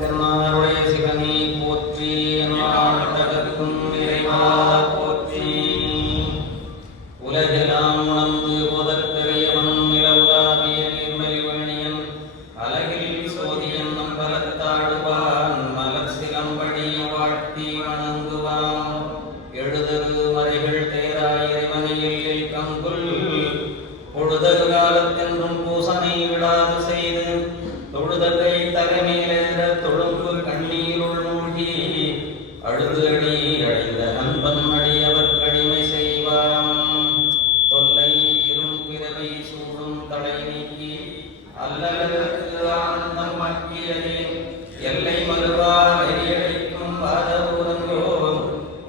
திருநாளுடைய சிவனே போற்றி, நாட்டகத்தும் இறைவா போற்றி. உலகெல்லாம் உணர்ந்து போதற்கரியவன் நிலவுலாவிய நீர்மலிவணியன் அலகில் சோதியன் நம்பலத்தாடுவான் மலர் சிலம்படி வாழ்த்தி வணங்குவான். எழுதரு மறைகள் தேரா இறைவனையில் கங்குல் பொழுதரு காலத்தென்றும் பூசனை விடாது செய்து தொழுதகை தலைமையில தொழும்பு கண்ணீருள் மூழ்கி அழுது அடி அடைந்த நண்பன் அடியவர் கடிமை செய்வான். தொல்லை இரும் பிறவை சூடும் தலை நீக்கி அல்லலருக்கு ஆனந்தம் மாக்கியதே எல்லை மறுவார் எரியடிக்கும் பாதபூரங்கோ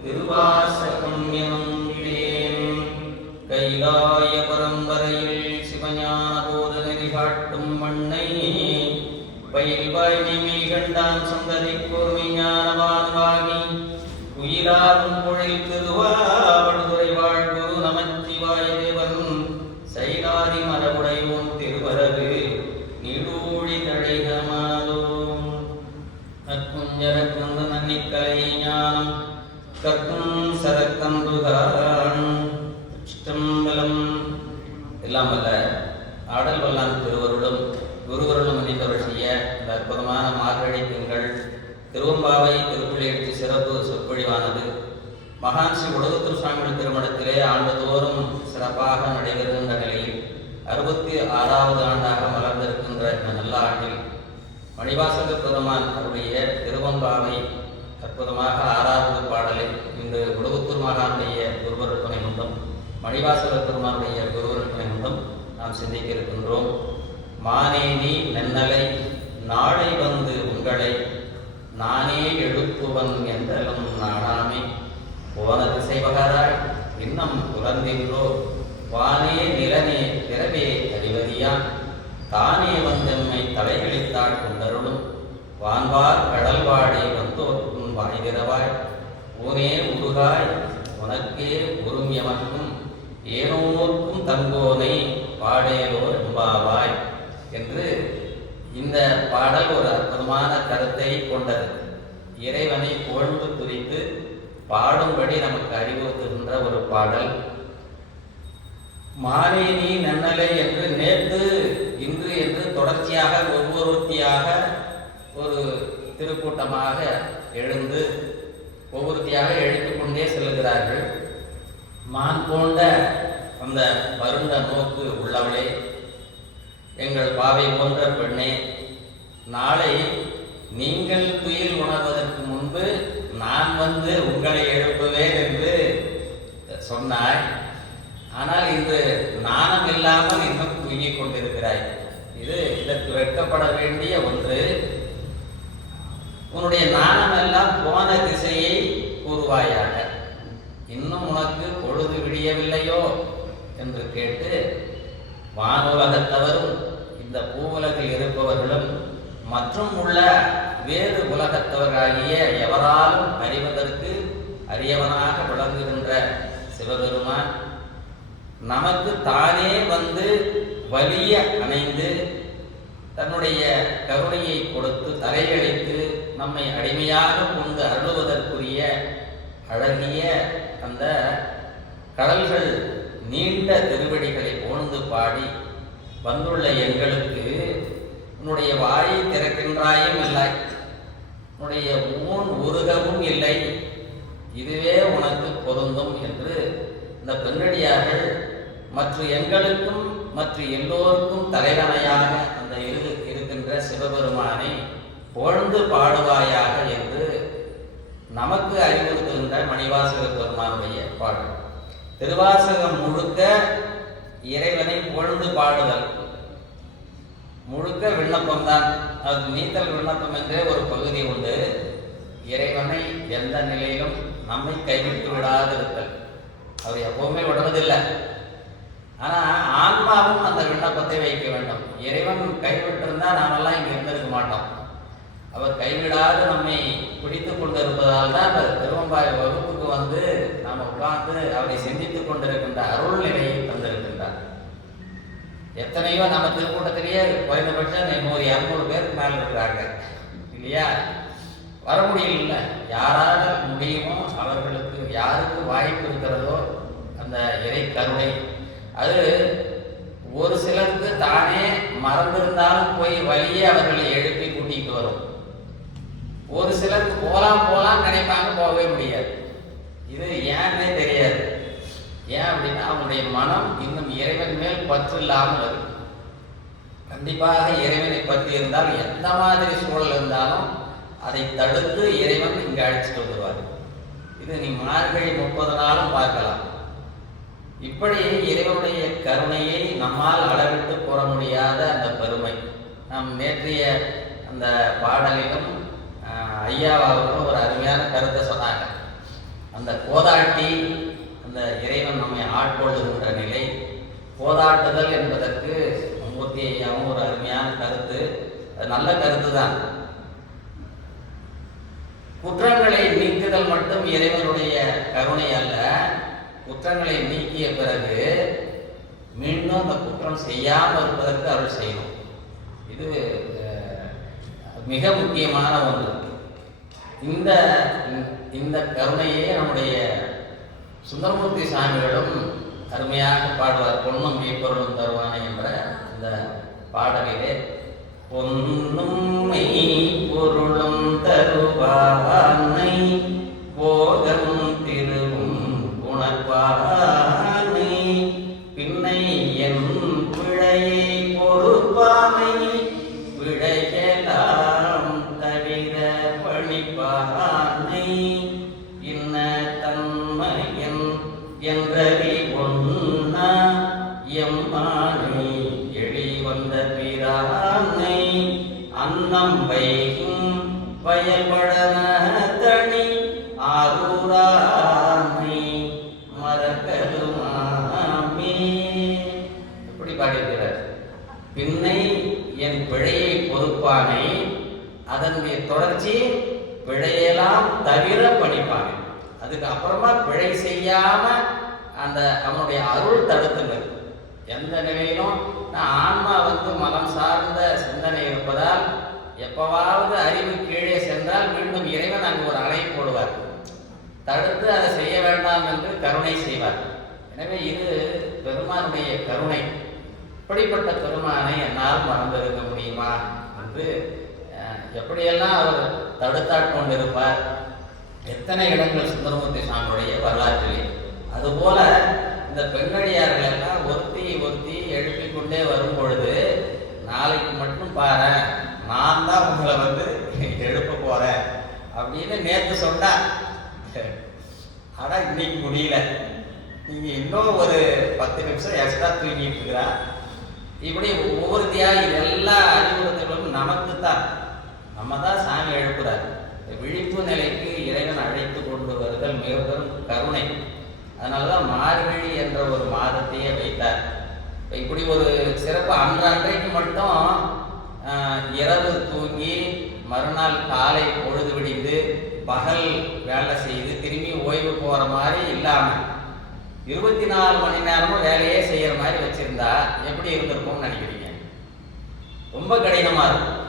திருவாசகம் எனும் தேன். கைலாய பரம்பரையில் சிவஞான போதனை காட்டும் மண்ணை பயில்வாய் நிமி கண்டான் சந்ததி கூர்மை ஞானவான்வாகி உயிராரும் பொழில் திருவாவடுதுறை வாழ்வு நமச்சிவாய தேவன் சைலாதி மரபுடையோன் திருவரது நீடூழி தழைகமாதோ. நற்குஞ்சரக்கந்து நன்னிக்கலை ஞானம் கற்கும் சரக்கந்துகான் சிற்றம்பலம். எல்லாம் வல்ல ஆடல் வல்லான் திருவருளும் குருவருளும் மன்னித்தவர் செய்ய இந்த அற்புதமான மார்கழி திங்கள் திருவம்பாவை திருப்புள்ளியெழுச்சி சிறப்பு சொற்பொழிவானது மகான் ஸ்ரீ உலகத்தூர் சுவாமிகள் திருமணத்திலே ஆண்டுதோறும் சிறப்பாக நடைபெறுகின்ற நிலையில் 66வது ஆண்டாக மலர்ந்திருக்கின்ற இந்த நல்ல ஆண்டில் மணிவாசக பெருமான் அவருடைய திருவம்பாவை அற்புதமாக 6வது பாடலை இந்த உலகத்தூர் மகானுடைய குருவருள் துணை கொண்டும் மணிவாசக பெருமானுடைய குருவருள் துணை கொண்டும் நாம் சிந்திக்க இருக்கின்றோம். மானேனி நன்னலை நாளை வந்து உங்களை நானே எழுப்புவன் என்றலும் நாடாமே போன திசைவகராய் இன்னம் புலர்ந்தின்றோ வானே நிலனே பிறவே அறிவதியான் தானே வந்தெம்மை தலைகளித்தாள் கொண்டருளும் வான்வார் கடல்வாடே வந்தோர்க்கும் வாய்திரவாய் ஊனே உருகாய் உனக்கே உரும் எமக்கும் ஏனோர்க்கும் தங்கோனை பாடேலோ எம்பாவாய் என்று இந்த பாடல் ஒரு அற்புதமான கருத்தை கொண்டது. இறைவனை புகழ்ந்து துதித்து பாடும்படி நமக்கு அறிவுறுத்துகின்ற ஒரு பாடல். மானேனி நன்னலை என்று நேற்று இன்று என்று தொடர்ச்சியாக ஒவ்வொருத்தியாக ஒரு திருக்கூட்டமாக எழுந்து ஒவ்வொருத்தியாக எழுத்துக்கொண்டே செல்கிறார்கள். மான் போன்ற அந்த வருண்ட நோக்கு உள்ளவளே, எங்கள் பாவை போன்ற பெண்ணே, நாளை நீங்கள் துயில் உணர்வதற்கு முன்பு நான் வந்து உங்களை எழுப்புவேன் என்று சொன்னாய். ஆனால் இன்று நாணம் இல்லாமல் இன்னும் தூங்கிக் கொண்டிருக்கிறாய். இதற்கு வெட்கப்பட வேண்டிய ஒன்று. உன்னுடைய நாணம் எல்லாம் போன திசையை கூறுவாயாக. இன்னும் உனக்கு பொழுது விடியவில்லையோ என்று கேட்டு வானுலகத்தவரும் இந்த பூவுலகில் இருப்பவர்களும் மற்றும் உள்ள வேறு உலகத்தவராகிய எவராலும் அறிவதற்கு அரியவனாக விளங்குகின்ற சிவபெருமான் நமக்கு தானே வந்து வலிய அணைந்து தன்னுடைய கருணையை கொடுத்து தலையளித்து நம்மை அடிமையாக கொண்டு அருளுவதற்குரிய அழகிய அந்த கடல்கள் நீண்ட திருவடிகளை போழ்ந்து பாடி வந்துள்ள எங்களுக்கு உன்னுடைய வாயை திறக்கின்றாயும் இல்லை, உன்னுடைய ஊன் உருகவும் இல்லை, இதுவே உனக்கு பொருந்தும் என்று இந்த பெண்ணடியார்கள் மற்ற எங்களுக்கும் மற்ற எல்லோருக்கும் தலைவனையாக அந்த இருக்கின்ற சிவபெருமானை புகழ்ந்து பாடுவாயாக என்று நமக்கு அறிவுறுத்துகின்ற மணிவாசக பெருமானுடைய பாடல். திருவாசகம் முழுக்க இறைவனை புகழ்ந்து பாடுதல், முழுக்க விண்ணப்பம்தான். அது நீத்தல் விண்ணப்பம் என்றே ஒரு பகுதி உண்டு. இறைவனை எந்த நிலையிலும் நம்மை கைவிட்டு விடாதிருத்தல். அவர் எப்பவுமே விடுவதில்லை. ஆனால் ஆன்மாவும் அந்த விண்ணப்பத்தை வைக்க வேண்டும். இறைவன் கைவிட்டிருந்தா நாமெல்லாம் இங்கே இருந்திருக்க மாட்டோம். அவர் கைவிடாது நம்மை பிடித்து கொண்டிருப்பதால் தான் அந்த திருவம்பாய் வகுப்புக்கு வந்து நாம் உட்கார்ந்து அவரை சிந்தித்துக் கொண்டிருக்கின்ற அருள் நிலையை தந்திருக்கின்றார். எத்தனையோ நம்ம திருக்கூட்டத்திலேயே குறைந்தபட்சம் 100-200 பேருக்கு மேலே இருக்கிறாங்க இல்லையா? வர முடியல. யாரால முடியுமோ அவர்களுக்கு, யாருக்கு வாய்ப்பு இருக்கிறதோ அந்த இறை கருணை அது ஒரு சிலருக்கு தானே மறந்திருந்தாலும் போய் வழியே அவர்களை எழுப்பி கூட்டிகிட்டு வரும். ஒரு சிலருக்கு போலாம் நினைப்பாங்க, போகவே முடியாது. இது ஏன்னே தெரியாது. ஏன் அப்படின்னா அவனுடைய மனம் இன்னும் இறைவன் மேல் பற்று இல்லாமல் இருக்கு. கண்டிப்பாக இறைவனை பற்றி இருந்தால் எந்த மாதிரி சூழல் இருந்தாலும் அதை தடுத்து இறைவன் இங்கு அழைச்சிட்டு வந்துடுவார். இது நீ மார்கழி 30 நாளும் பார்க்கலாம். இப்படி இறைவனுடைய கருணையை நம்மால் அளவிட்டு கூற முடியாத அந்த பெருமை. நம் நேற்றைய அந்த பாடலிலும் ஐயா அவர்களும் ஒரு அருமையான கருத்தை சொன்னாங்க. அந்த கோதாட்டி, அந்த இறைவன் நம்மை ஆட்கொள்ளுகின்ற நிலை, கோதாட்டுதல் என்பதற்கு மூர்த்தி ஐயாவும் ஒரு அருமையான கருத்து. அது நல்ல கருத்து தான். குற்றங்களை நீக்குதல் மட்டும் இறைவனுடைய கருணை அல்ல. குற்றங்களை நீக்கிய பிறகு மீண்டும் அந்த குற்றம் செய்யாமல் இருப்பதற்கு அருள் செய்யணும். இது மிக முக்கியமான ஒன்று. இந்த கருணையே நம்முடைய சுந்தரமூர்த்தி சாமிகளும் அருமையாக பாடுவார். பொன்னும் மெய்ப்பொருளும் தருவானை என்ற இந்த பாடலிலே பொன்னும் மெய்ப்பொருளும் தருவானை போகம் திருவும் உணர்வானை பின்னை என் பிழையை பொறுப்பானை பிழையெல்லாம் தவிர பணிப்பானை இன்ன தன்மையன் என்றறி ஒன்னா எம்மானை எழி வந்த பிரானை அன்னம் வைகும் வயல்பழன தனி ஆரூரானை மறக்கலுமாமே. எப்படி பாடியிருக்கிறார்? பின்னை என் பிழையை பொறுப்பானை, அதனுடைய தொடர்ச்சி பிழையெல்லாம் தவிர பணிப்பானை. அதுக்கு அப்புறமா பிழை செய்யாம அந்த அவனுடைய அருள் தடுத்துள்ளது. எந்த நிலையிலும் நான் ஆன்மா மனம் சார்ந்த சிந்தனை இருப்பதால் எப்பவாவது அறிவு கீழே சென்றால் மீண்டும் இறைவன் அங்கு ஒரு அலை போடுவார், தடுத்து அதை செய்ய வேண்டாம் என்று கருணை செய்வார். எனவே இது பெருமானுடைய கருணை. இப்படிப்பட்ட பெருமானை என்னால் மறந்திருக்க முடியுமா என்று எப்படியெல்லாம் அவர் தடுத்தாட்கொண்டிருப்பார். எத்தனை இடங்கள் சுந்தரமூர்த்தி சாமியுடைய வரலாற்றிலே. அதுபோல இந்த பெண்ணடியார்கள் எல்லாம் ஒருத்தி எழுப்பிக் கொண்டே வரும் பொழுது, நாளைக்கு மட்டும் பாரு, நான் தான் உங்களை எழுப்ப போறேன் அப்படின்னு நேற்று சொன்னா, ஆனா இன்னைக்கு முடியல, நீங்க இன்னும் ஒரு 10 நிமிஷம் எக்ஸ்ட்ரா தூங்கிட்டு இருக்கிறா. இப்படி ஒவ்வொருத்தியா எல்லா அறிவுறுத்தலும் நமக்கு தான், நம்ம தான் சாமி எழுப்புறாரு. விழிப்பு நிலைக்கு இறைவன் அழைத்து கொண்டு வருதல் மிக பெரும் கருணை. அதனாலதான் மார்கழி என்ற ஒரு மாதத்தையே வைத்தார். இப்படி ஒரு சிறப்பு அன்றைக்கு மட்டும் இரவு தூங்கி மறுநாள் காலை பொழுது விடிந்து பகல் வேலை செய்து திரும்பி ஓய்வு போற மாதிரி இல்லாம 24 மணி நேரமும் வேலையே செய்யற மாதிரி வச்சிருந்தா எப்படி இருந்திருக்கும்னு நினைக்கிறீங்க? ரொம்ப கடினமா இருக்கும்.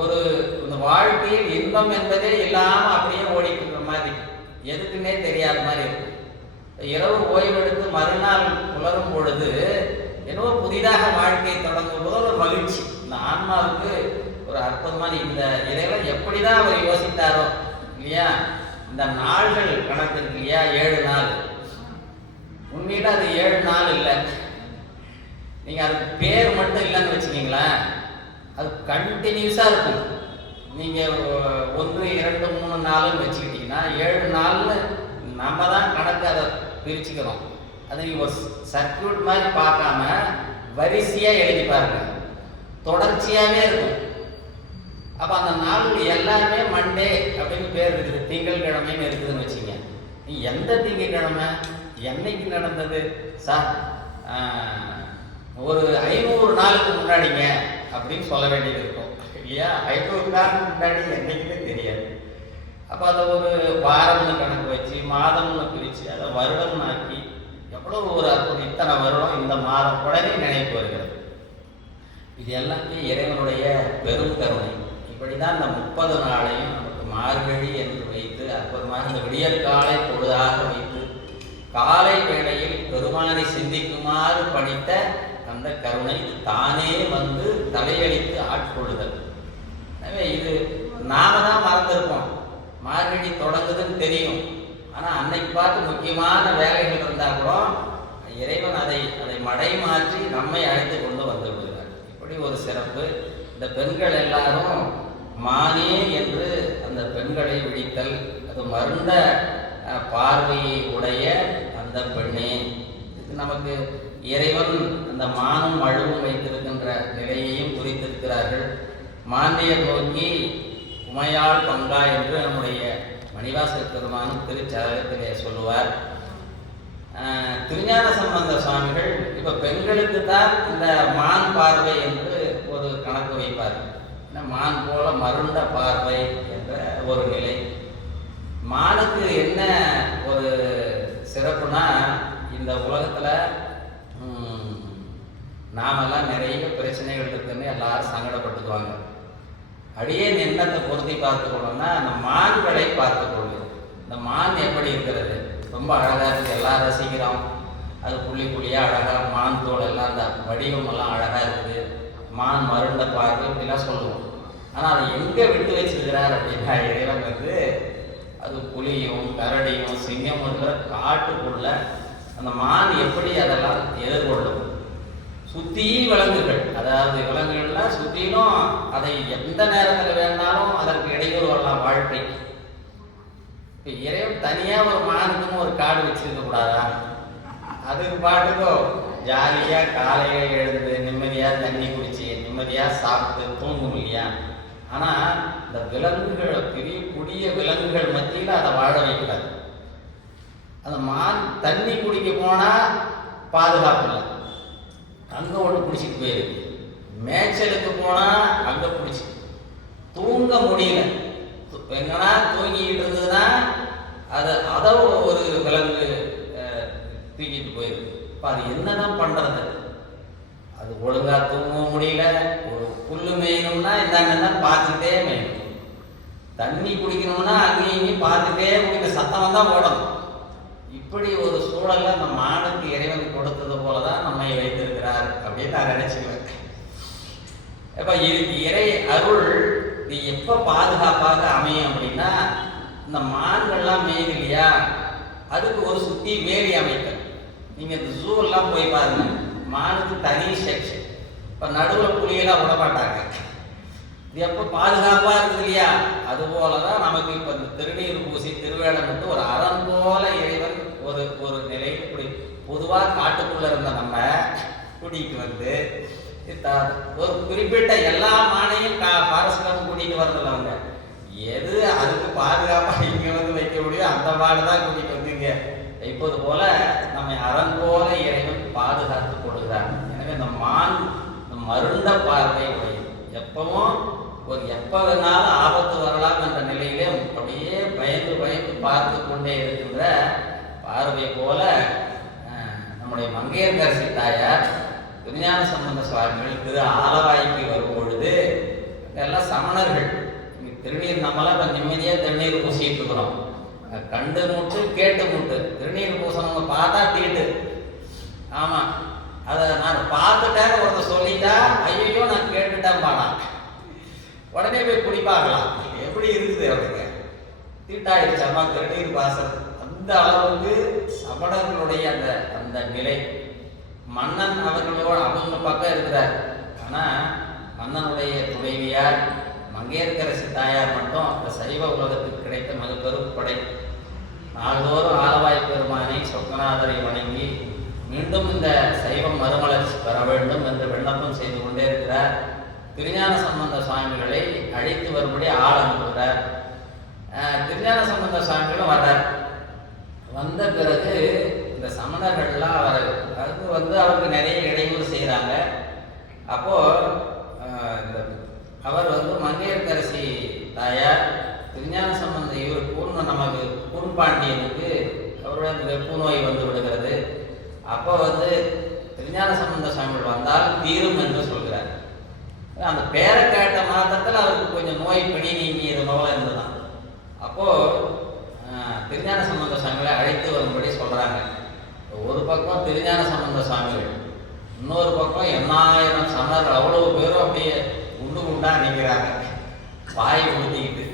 ஒரு இந்த வாழ்க்கையில் இன்பம் என்பதே இல்லாம அப்படியே ஓடிட்டு இருக்கிற மாதிரி, எதுக்குன்னே தெரியாத மாதிரி இருக்கும். இரவு ஓய்வெடுத்து மறுநாள் புலரும் பொழுது என்னவோ புதிதாக வாழ்க்கை தொடங்கும் போது ஒரு மகிழ்ச்சி. இந்த ஆன்மாவுக்கு ஒரு அற்புதமான இந்த இறைவன் எப்படிதான் அவர் யோசித்தாரோ இல்லையா? இந்த நாள்கள் கணக்கு இருக்கு இல்லையா? 7 நாள். உண்மையில அது 7 நாள் இல்லை, நீங்க அதுக்கு பேர் மட்டும் இல்லைன்னு வச்சுக்கீங்களேன், அது கண்டினியூஸா இருக்கும். நீங்க 1, 2, 3 நாள்னு வச்சுக்கிட்டீங்கன்னா 7 நாள்னு நம்ம தான் கணக்கு அதை பிரிச்சுக்கிறோம். அது நீங்க ஒரு சர்க்கியூட் மாதிரி பார்க்காம வரிசையா எழுதி பாருங்க, தொடர்ச்சியாவே இருக்கும். அப்ப அந்த நாள் எல்லாமே மண்டே அப்படின்னு பேர் இருக்குது, திங்கட்கிழமைன்னு இருக்குதுன்னு வச்சுங்க. நீ எந்த திங்கட்கிழமை என்னைக்கு நடந்தது சார்? ஒரு 500 நாளுக்கு முன்னாடிங்க அப்படின்னு சொல்ல வேண்டியது இருக்கும் இல்லையா? 500 நாளுக்கு முன்னாடி என்னைக்குமே தெரியாது. அப்போ அதை ஒரு வாரம்னு கணக்கு வச்சு மாதம்னு பிரித்து அதை வருடம்னு ஆக்கி எவ்வளோ ஒரு அற்புதம். இத்தனை வருடம் இந்த மாதம் உடனே நினைப்பு வருகிறது. இது எல்லாமே இறைவனுடைய பெரும் கருணை. இப்படிதான் இந்த 30 நாளையும் நமக்கு மார்கழி என்று வைத்து அற்புதமாக இந்த விடியற்காலை பொழுதாக வைத்து காலை வேளையில் பெருமானை சிந்திக்குமாறு படித்த அந்த கருணை தானே வந்து தலையளித்து ஆட்கொள்ளுதல். எனவே இது நாம தான் மறந்துருப்போம். மார்கழி தொடங்குதுன்னு தெரியும், ஆனால் அன்னைக்கு பார்த்து முக்கியமான வேலைகள் இருந்தால் கூட இறைவன் அதை மடை மாற்றி நம்மை அழைத்து கொண்டு வந்து விடுகிறார். இப்படி ஒரு சிறப்பு. இந்த பெண்கள் எல்லாரும் மானே என்று அந்த பெண்களை விழித்தல், அது மருண்ட பார்வையை உடைய அந்த பெண்ணே. இது நமக்கு இறைவன் அந்த மானும் அழுவும் வைத்திருக்கின்ற நிலையையும் குறித்திருக்கிறார்கள். மாந்தியர் நோக்கி உமையாள் பங்கா என்று நம்முடைய மணிவாசக பெருமானும் திருச்சதகத்திலே சொல்லுவார். திருஞான சம்பந்த சுவாமிகள் இப்போ பெண்களுக்கு தான் இந்த மான் பார்வை என்று ஒரு கணக்கு வைப்பார். மான் போல மருண்ட பார்வை என்ற ஒரு நிலை. மானுக்கு என்ன ஒரு சிறப்புனா, இந்த உலகத்தில் நாமெல்லாம் நிறைய பிரச்சனைகள் இருக்குன்னு எல்லாரும் சங்கடப்பட்டுக்குவாங்க. அடியே எண்ணத்தை பொருத்தி பார்த்துக்கொள்ளணும்னா அந்த மான்களை பார்த்துக்கொள்ளும். இந்த மான் எப்படி இருக்கிறது, ரொம்ப அழகாக இருக்குது, எல்லாம் ரசிக்கிறோம். அது புள்ளி புள்ளியாக அழகாக, மான் தோல் எல்லாம் அந்த வடிவமெல்லாம் அழகாக இருக்குது, மான் மருண்ட பார்வை இப்படிலாம் சொல்லுவோம். ஆனால் அதை எங்கே விட்டு வச்சிருக்கிறார் அப்படின்னா இறைவன் வந்து அது புலியும் கரடியும் சிங்கம் இருக்கிற காட்டுக்குள்ள அந்த மான் எப்படி அதெல்லாம் எதிர்கொள்ளும். சுற்றி விலங்குகள், அதாவது விலங்குகள்லாம் சுற்றிலும் அதை எந்த நேரத்தில் வேணாலும் அதற்கு இடையூறு வரலாம் வாழ்க்கை. இப்போ இறைவன் தனியாக ஒரு மானுக்குன்னு ஒரு காடு வச்சிருக்க கூடாதா? அதுக்கு பாட்டுக்கோ ஜாலியாக காலையில் எழுந்து நிம்மதியாக தண்ணி குடிச்சு நிம்மதியாக சாப்பிட்டு தூங்கும் இல்லையா? ஆனால் இந்த விலங்குகள், பெரிய புதிய விலங்குகள் மத்தியில் அதை வாழ வைக்கிறார். அந்த மான் தண்ணி குடிக்க போனால் பாதுகாப்பு இல்லை, அங்கே ஒன்று பிடிச்சிட்டு போயிருக்கு. மேய்ச்சலுக்கு போனால் அங்கே பிடிச்சி தூங்க முடியல, எங்கன்னா தூங்கிக்கிட்டு இருந்ததுன்னா அதை ஒரு விலங்கு தூக்கிட்டு போயிருக்கு. இப்போ அது என்னதான் பண்ணுறது? அது ஒழுங்காக தூங்க முடியல. ஒரு புல்லு மேயணும்னா இந்தாங்கன்னா பார்த்துக்கிட்டே மேயணும், தண்ணி குடிக்கணும்னா அங்கேயும் இங்கேயும் பார்த்துட்டே முடியல, சத்தம் வந்தால் ஓடணும். இப்படி ஒரு சூழலில் அந்த மானுக்கு இறைவன் கொடுத்தது போல தான் நம்மை வைத்திருக்கிறார் அப்படின்னு நான் நினைச்சுக்குவேன். இப்போ இதுக்கு இறை அருள் இது எப்போ பாதுகாப்பாக அமையும் அப்படின்னா, இந்த மான்கள்லாம் மேயுது இல்லையா, அதுக்கு ஒரு சுற்றி வேலி அமைக்க. நீங்கள் இந்த ஜூவெல்லாம் போய் பாருங்க, மானுக்கு தனி செக்ஷன். இப்போ நடுவில் புலியெல்லாம் விடமாட்டாங்க. இது எப்போ பாதுகாப்பாக இருக்குது இல்லையா? அதுபோல தான் நமக்கு இப்போ இந்த திருநீர் பூசி திருவேடம் மட்டும் ஒரு அறம் போல இறைவன் ஒரு நிலையில் இப்படி பொதுவாக காட்டுக்குள்ளே இருந்த நம்ம கூட்டிகிட்டு வந்து ஒரு குறிப்பிட்ட எல்லா மானையும் பாரஸ்பரம் கூட்டிகிட்டு வரதில்ல. அவங்க எது அதுக்கு பாதுகாப்பாக இங்கே வந்து வைக்க முடியும் அந்த மாடு தான் கூட்டிகிட்டு வந்துங்க வைப்பது போல நம்மை அறம் போல இறைவன் பாதுகாத்து கொடுக்கிறார். எனவே இந்த மான் மருண்ட பார்வை உடையது. எப்பவும் எப்போ வேணாலும் ஆபத்து வரலாம் என்ற நிலையிலே அப்படியே பயந்து பயந்து பார்த்து கொண்டே இருக்கின்ற பார்வை போல நம்முடைய மங்கையர்கரசி தாயார் திருஞான சம்பந்த சுவாமிகள் திரு ஆலவாய்க்கு வரும் பொழுது எல்லாம் சமணர்கள். திருநீர் நம்மளாம் இப்போ நிம்மதியாக திருநீர் பூசிட்டு இருக்கிறோம். கண்டு முட்டு கேட்டு முட்டு திருநீர் பூசணவங்க பார்த்தா தீட்டு. ஆமாம், அதை நான் பார்த்துட்டேன் ஒருத்தர் சொல்லிட்டா ஐயோ நான் கேட்டுட்டேன் பாடா, உடனே போய் குடிப்பாக்கலாம். எப்படி இருக்குது அவருக்கு? தீட்டாயிருச்சாமா திருநீர் வாசல். அந்த அளவுக்கு சமணர்களுடைய அந்த நிலை. மன்னன் அவர்களோட அவங்க பக்கம் இருக்கிறார். ஆனால் மன்னனுடைய துணைவியார் மங்கையர்கரசி தாயார் மட்டும் அந்த சைவ உலகத்துக்கு கிடைத்த மிக பெருப்படை. நாள்தோறும் ஆலவாய் பெருமானை சொக்கநாதரை வணங்கி மீண்டும் இந்த சைவம் மறுமலர்ச்சி பெற வேண்டும் என்று விண்ணப்பம் செய்து கொண்டே இருக்கிறார். திருஞான சம்பந்த சுவாமிகளை அழைத்து வரும்படி ஆள் அனுப்புகிறார். திருஞான சம்பந்த சுவாமிகளும் வர்றார். வந்த பிறகு இந்த சமணர்கள்லாம் அவருக்கு நிறைய இடையூறு செய்கிறாங்க. அப்போது அவர் மங்கையர்கரசி தாயார் திருஞான சம்பந்த இவர் நமக்கு கூன்பாண்டியனுக்கு அவருடைய அந்த வெப்பு நோய் வந்து விடுகிறது. அப்போ திருஞான சம்பந்த சுவாமிகள் வந்தால் தீரும் என்று சொல்கிறார். அந்த பேரை கேட்ட மாத்திரத்தில் அவருக்கு கொஞ்சம் நோய் பிணி நீங்கியது போல இருந்ததுதான். அப்போது திருஞான சம்பந்த சுவாமிகளை அழைத்து வரும்படி சொல்கிறாங்க. ஒரு பக்கம் திருஞான சம்பந்த சுவாமிகள், இன்னொரு பக்கம் 8000 சமணர், அவ்வளோ பேரும் அப்படியே குண்டு குண்டா நிற்கிறாங்க வாய் ஊற்றிக்கிட்டு.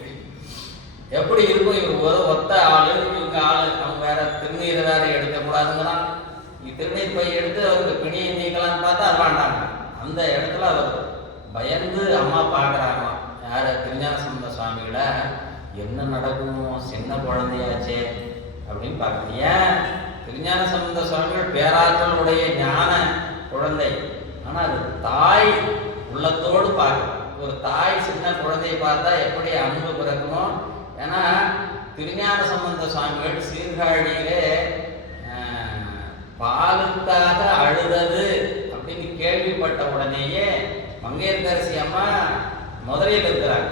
எப்படி இருக்கும்? இவர் ஒரு ஒத்த ஆள், இவங்க ஆள், அவங்க வேற திருநீரை வேற எடுக்கக்கூடாதுங்கிறான். திருநீர் பை எடுத்து அவருக்கு பிணியை நீக்கலான்னு பார்த்தா அது வேண்டாங்க. அந்த இடத்துல அவர் பயந்து அம்மா பார்க்குறாங்க. யார்? திருஞான சம்பந்த சுவாமிகளை. என்ன நடக்குமோ, சின்ன குழந்தையாச்சே அப்படின்னு பார்க்கணும். ஏன்? திருஞான சம்பந்த சுவாமிகள் பேராற்றலுடைய ஞான குழந்தை. ஆனால் அது தாய் உள்ளத்தோடு பார்க்கணும். ஒரு தாய் சின்ன குழந்தையை பார்த்தா எப்படி அன்பு பிறக்குமோ. ஏன்னா திருஞான சம்பந்த சுவாமிகள் சீர்காழியிலே பாலுக்காக அழுதது அப்படின்னு கேள்விப்பட்ட உடனேயே மங்கையர்கரசி அம்மா முதலில் இருக்கிறாங்க.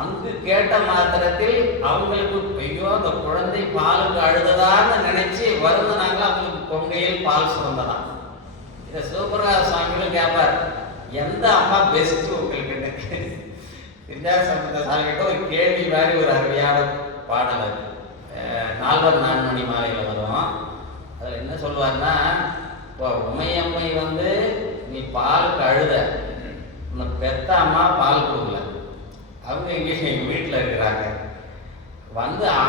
அங்கு கேட்ட மாத்திரத்தில் அவங்களுக்கு ஐயோ அந்த குழந்தை பாலுக்கு அழுததான்னு நினைச்சு வருந்தினாங்களா. அவங்களுக்கு கொங்கையில் பால் சுரந்ததான். இதை சிவபிரகாச சுவாமிகளும் கேட்பார், எந்த அம்மா பெஸ்ட் உங்கள்கிட்ட? திருஞான சம்பந்த சுவாமிகிட்ட ஒரு கேள்வி மாதிரி ஒரு அருமையான பாடல் அது. 4 மணி மாலையில் வரும். அதில் என்ன சொல்லுவார்னா, இப்போ உமையம்மை நீ பாலுக்கு அழுத, உனக்கு பெத்த அம்மா பால் கொடுக்கல, அவங்க இங்கே எங்கள் வீட்டில் இருக்கிறாங்க.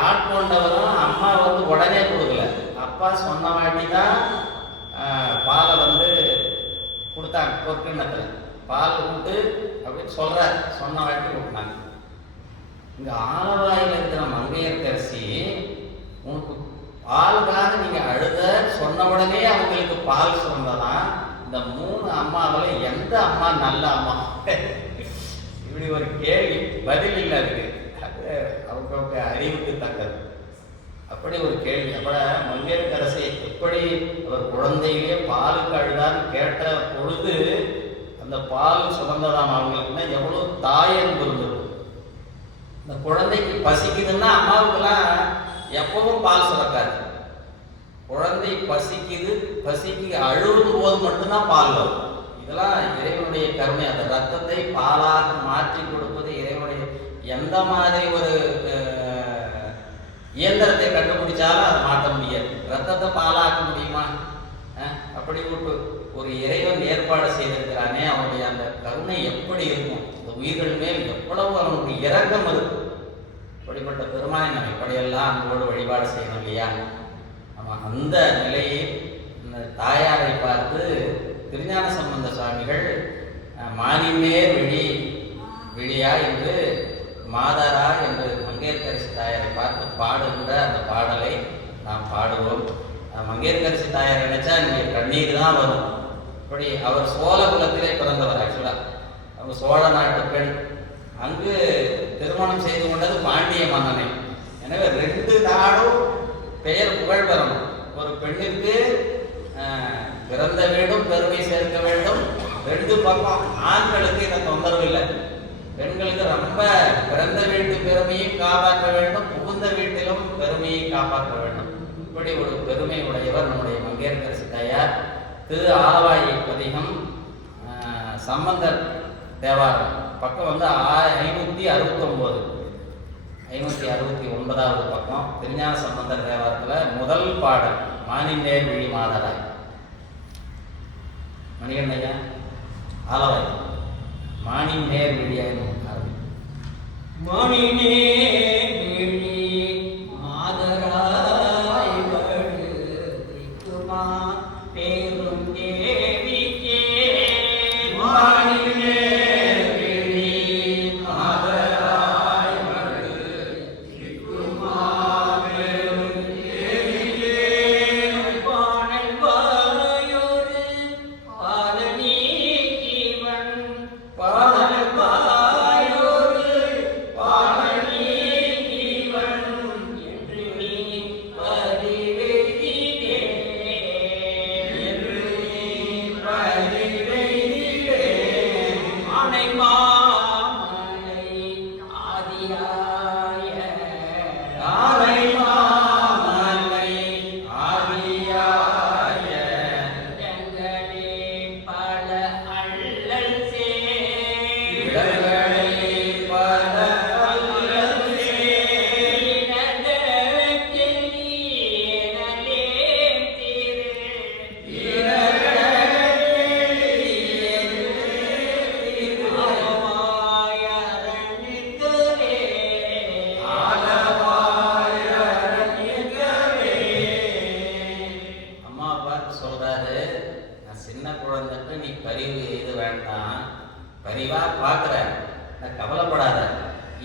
ஆட்கொண்டவரும் அம்மா உடனே கொடுக்கல, அப்பா சொன்ன வாட்டி தான் பாலை கொடுத்தாங்க. ஒரு கிண்ணத்தில் பால் கொடுத்து அப்படின்னு சொல்கிறார், சொன்ன வாட்டி கொடுத்தாங்க. இங்கே ஆலவாயில் இருக்கிற மங்கையர்கரசி உனக்கு பாலுக்காக நீங்கள் அழுத சொன்ன உடனே அவங்களுக்கு பால் சுரந்ததான். இந்த 3 அம்மாவில் எந்த அம்மா நல்ல அம்மா? இப்படி ஒரு கேள்வி, பதில் இல்லை அதுக்கு. அது அவங்க அறிவுக்கு தக்கது. அப்படி ஒரு கேள்வி. அப்போ மங்கையர்கரசி எப்படி அவர் குழந்தையிலே பாலுக்கு அழுதான்னு கேட்ட பொழுது அந்த பால் சுரந்ததாம் அவங்களுக்குன்னா எவ்வளோ தாயம் இருந்தது. இந்த குழந்தைக்கு பசிக்குதுன்னா அம்மாவுக்கெல்லாம் எப்பவும் பால் சுரக்காது. குழந்தை பசிக்கு அழுவும் போது மட்டும்தான் பால் வரும். இதெல்லாம் இறைவனுடைய கருணை. அந்த ரத்தத்தை பாலாக மாற்றி கொடுப்பது இறைவனுடைய. எந்த மாதிரி ஒரு இயந்திரத்தை கண்டுபிடிச்சாலும் அதை மாற்ற முடியாது. ரத்தத்தை பாலாக்க முடியுமா? அப்படி ஒரு இறைவன் ஏற்பாடு செய்திருக்கிறானே, அவனுடைய அந்த கருணை எப்படி இருக்கும், இந்த உயிர்கள் மேல் எவ்வளவு அவனுடைய இரக்கம் இருக்கும். அப்படிப்பட்ட பெருமானை நம்ம இப்படியெல்லாம் அன்போடு வழிபாடு செய்யணும் இல்லையா? நம்ம அந்த நிலையை தாயாரை பார்த்து திருஞான சம்பந்த சுவாமிகள் மானிமேர் விழியா என்று மாதரா என்று மங்கையர்கரசி தாயாரை பார்த்து பாடுகின்ற அந்த பாடலை நாம் பாடுவோம். மங்கையர்கரசி தாயார் நினைச்சா இங்கே கண்ணீர் தான் வரும். இப்படி அவர் சோழ குலத்திலே பிறந்தவர். ஆக்சுவலாக அவங்க சோழ நாட்டு பெண். அங்கு திருமணம் செய்து கொண்டது பாண்டிய மன்னனை. எனவே 2 நாடும் பெயர் புகழ் பெறணும். ஒரு பெண்ணிற்கு பிறந்த வீடும் பெருமை சேர்க்க வேண்டும். 2 பக்கம் ஆண்களுக்கு இதை தொந்தரவு இல்லை. பெண்களுக்கு ரொம்ப பிறந்த வீட்டு பெருமையும் காப்பாற்ற வேண்டும், புகுந்த வீட்டிலும் பெருமையை காப்பாற்ற வேண்டும். இப்படி ஒரு பெருமை உடையவர் நம்முடைய மங்கையர்கரசி தாயார். திரு ஆலவாய் பதிகம் சம்பந்தர் தேவாரம் பக்கம் 569 569வது பக்கம். திருஞான சம்பந்தர் தேவாரத்தில் முதல் பாடல் மானிமேர் விழி மாதராய். மணிகண்ணையா ஆலவாய் மானிமேர் விழியாய் மணிமேர் விழி மாதராய் வருமா பேரும் தேவிக்கே. மணிமேர் விழி மாதராய் வருமா பேரும் தேவிக்கே. பாடல் வாயோடு பாலனி ஜீவன் பாடல் வாயோடு பாலனி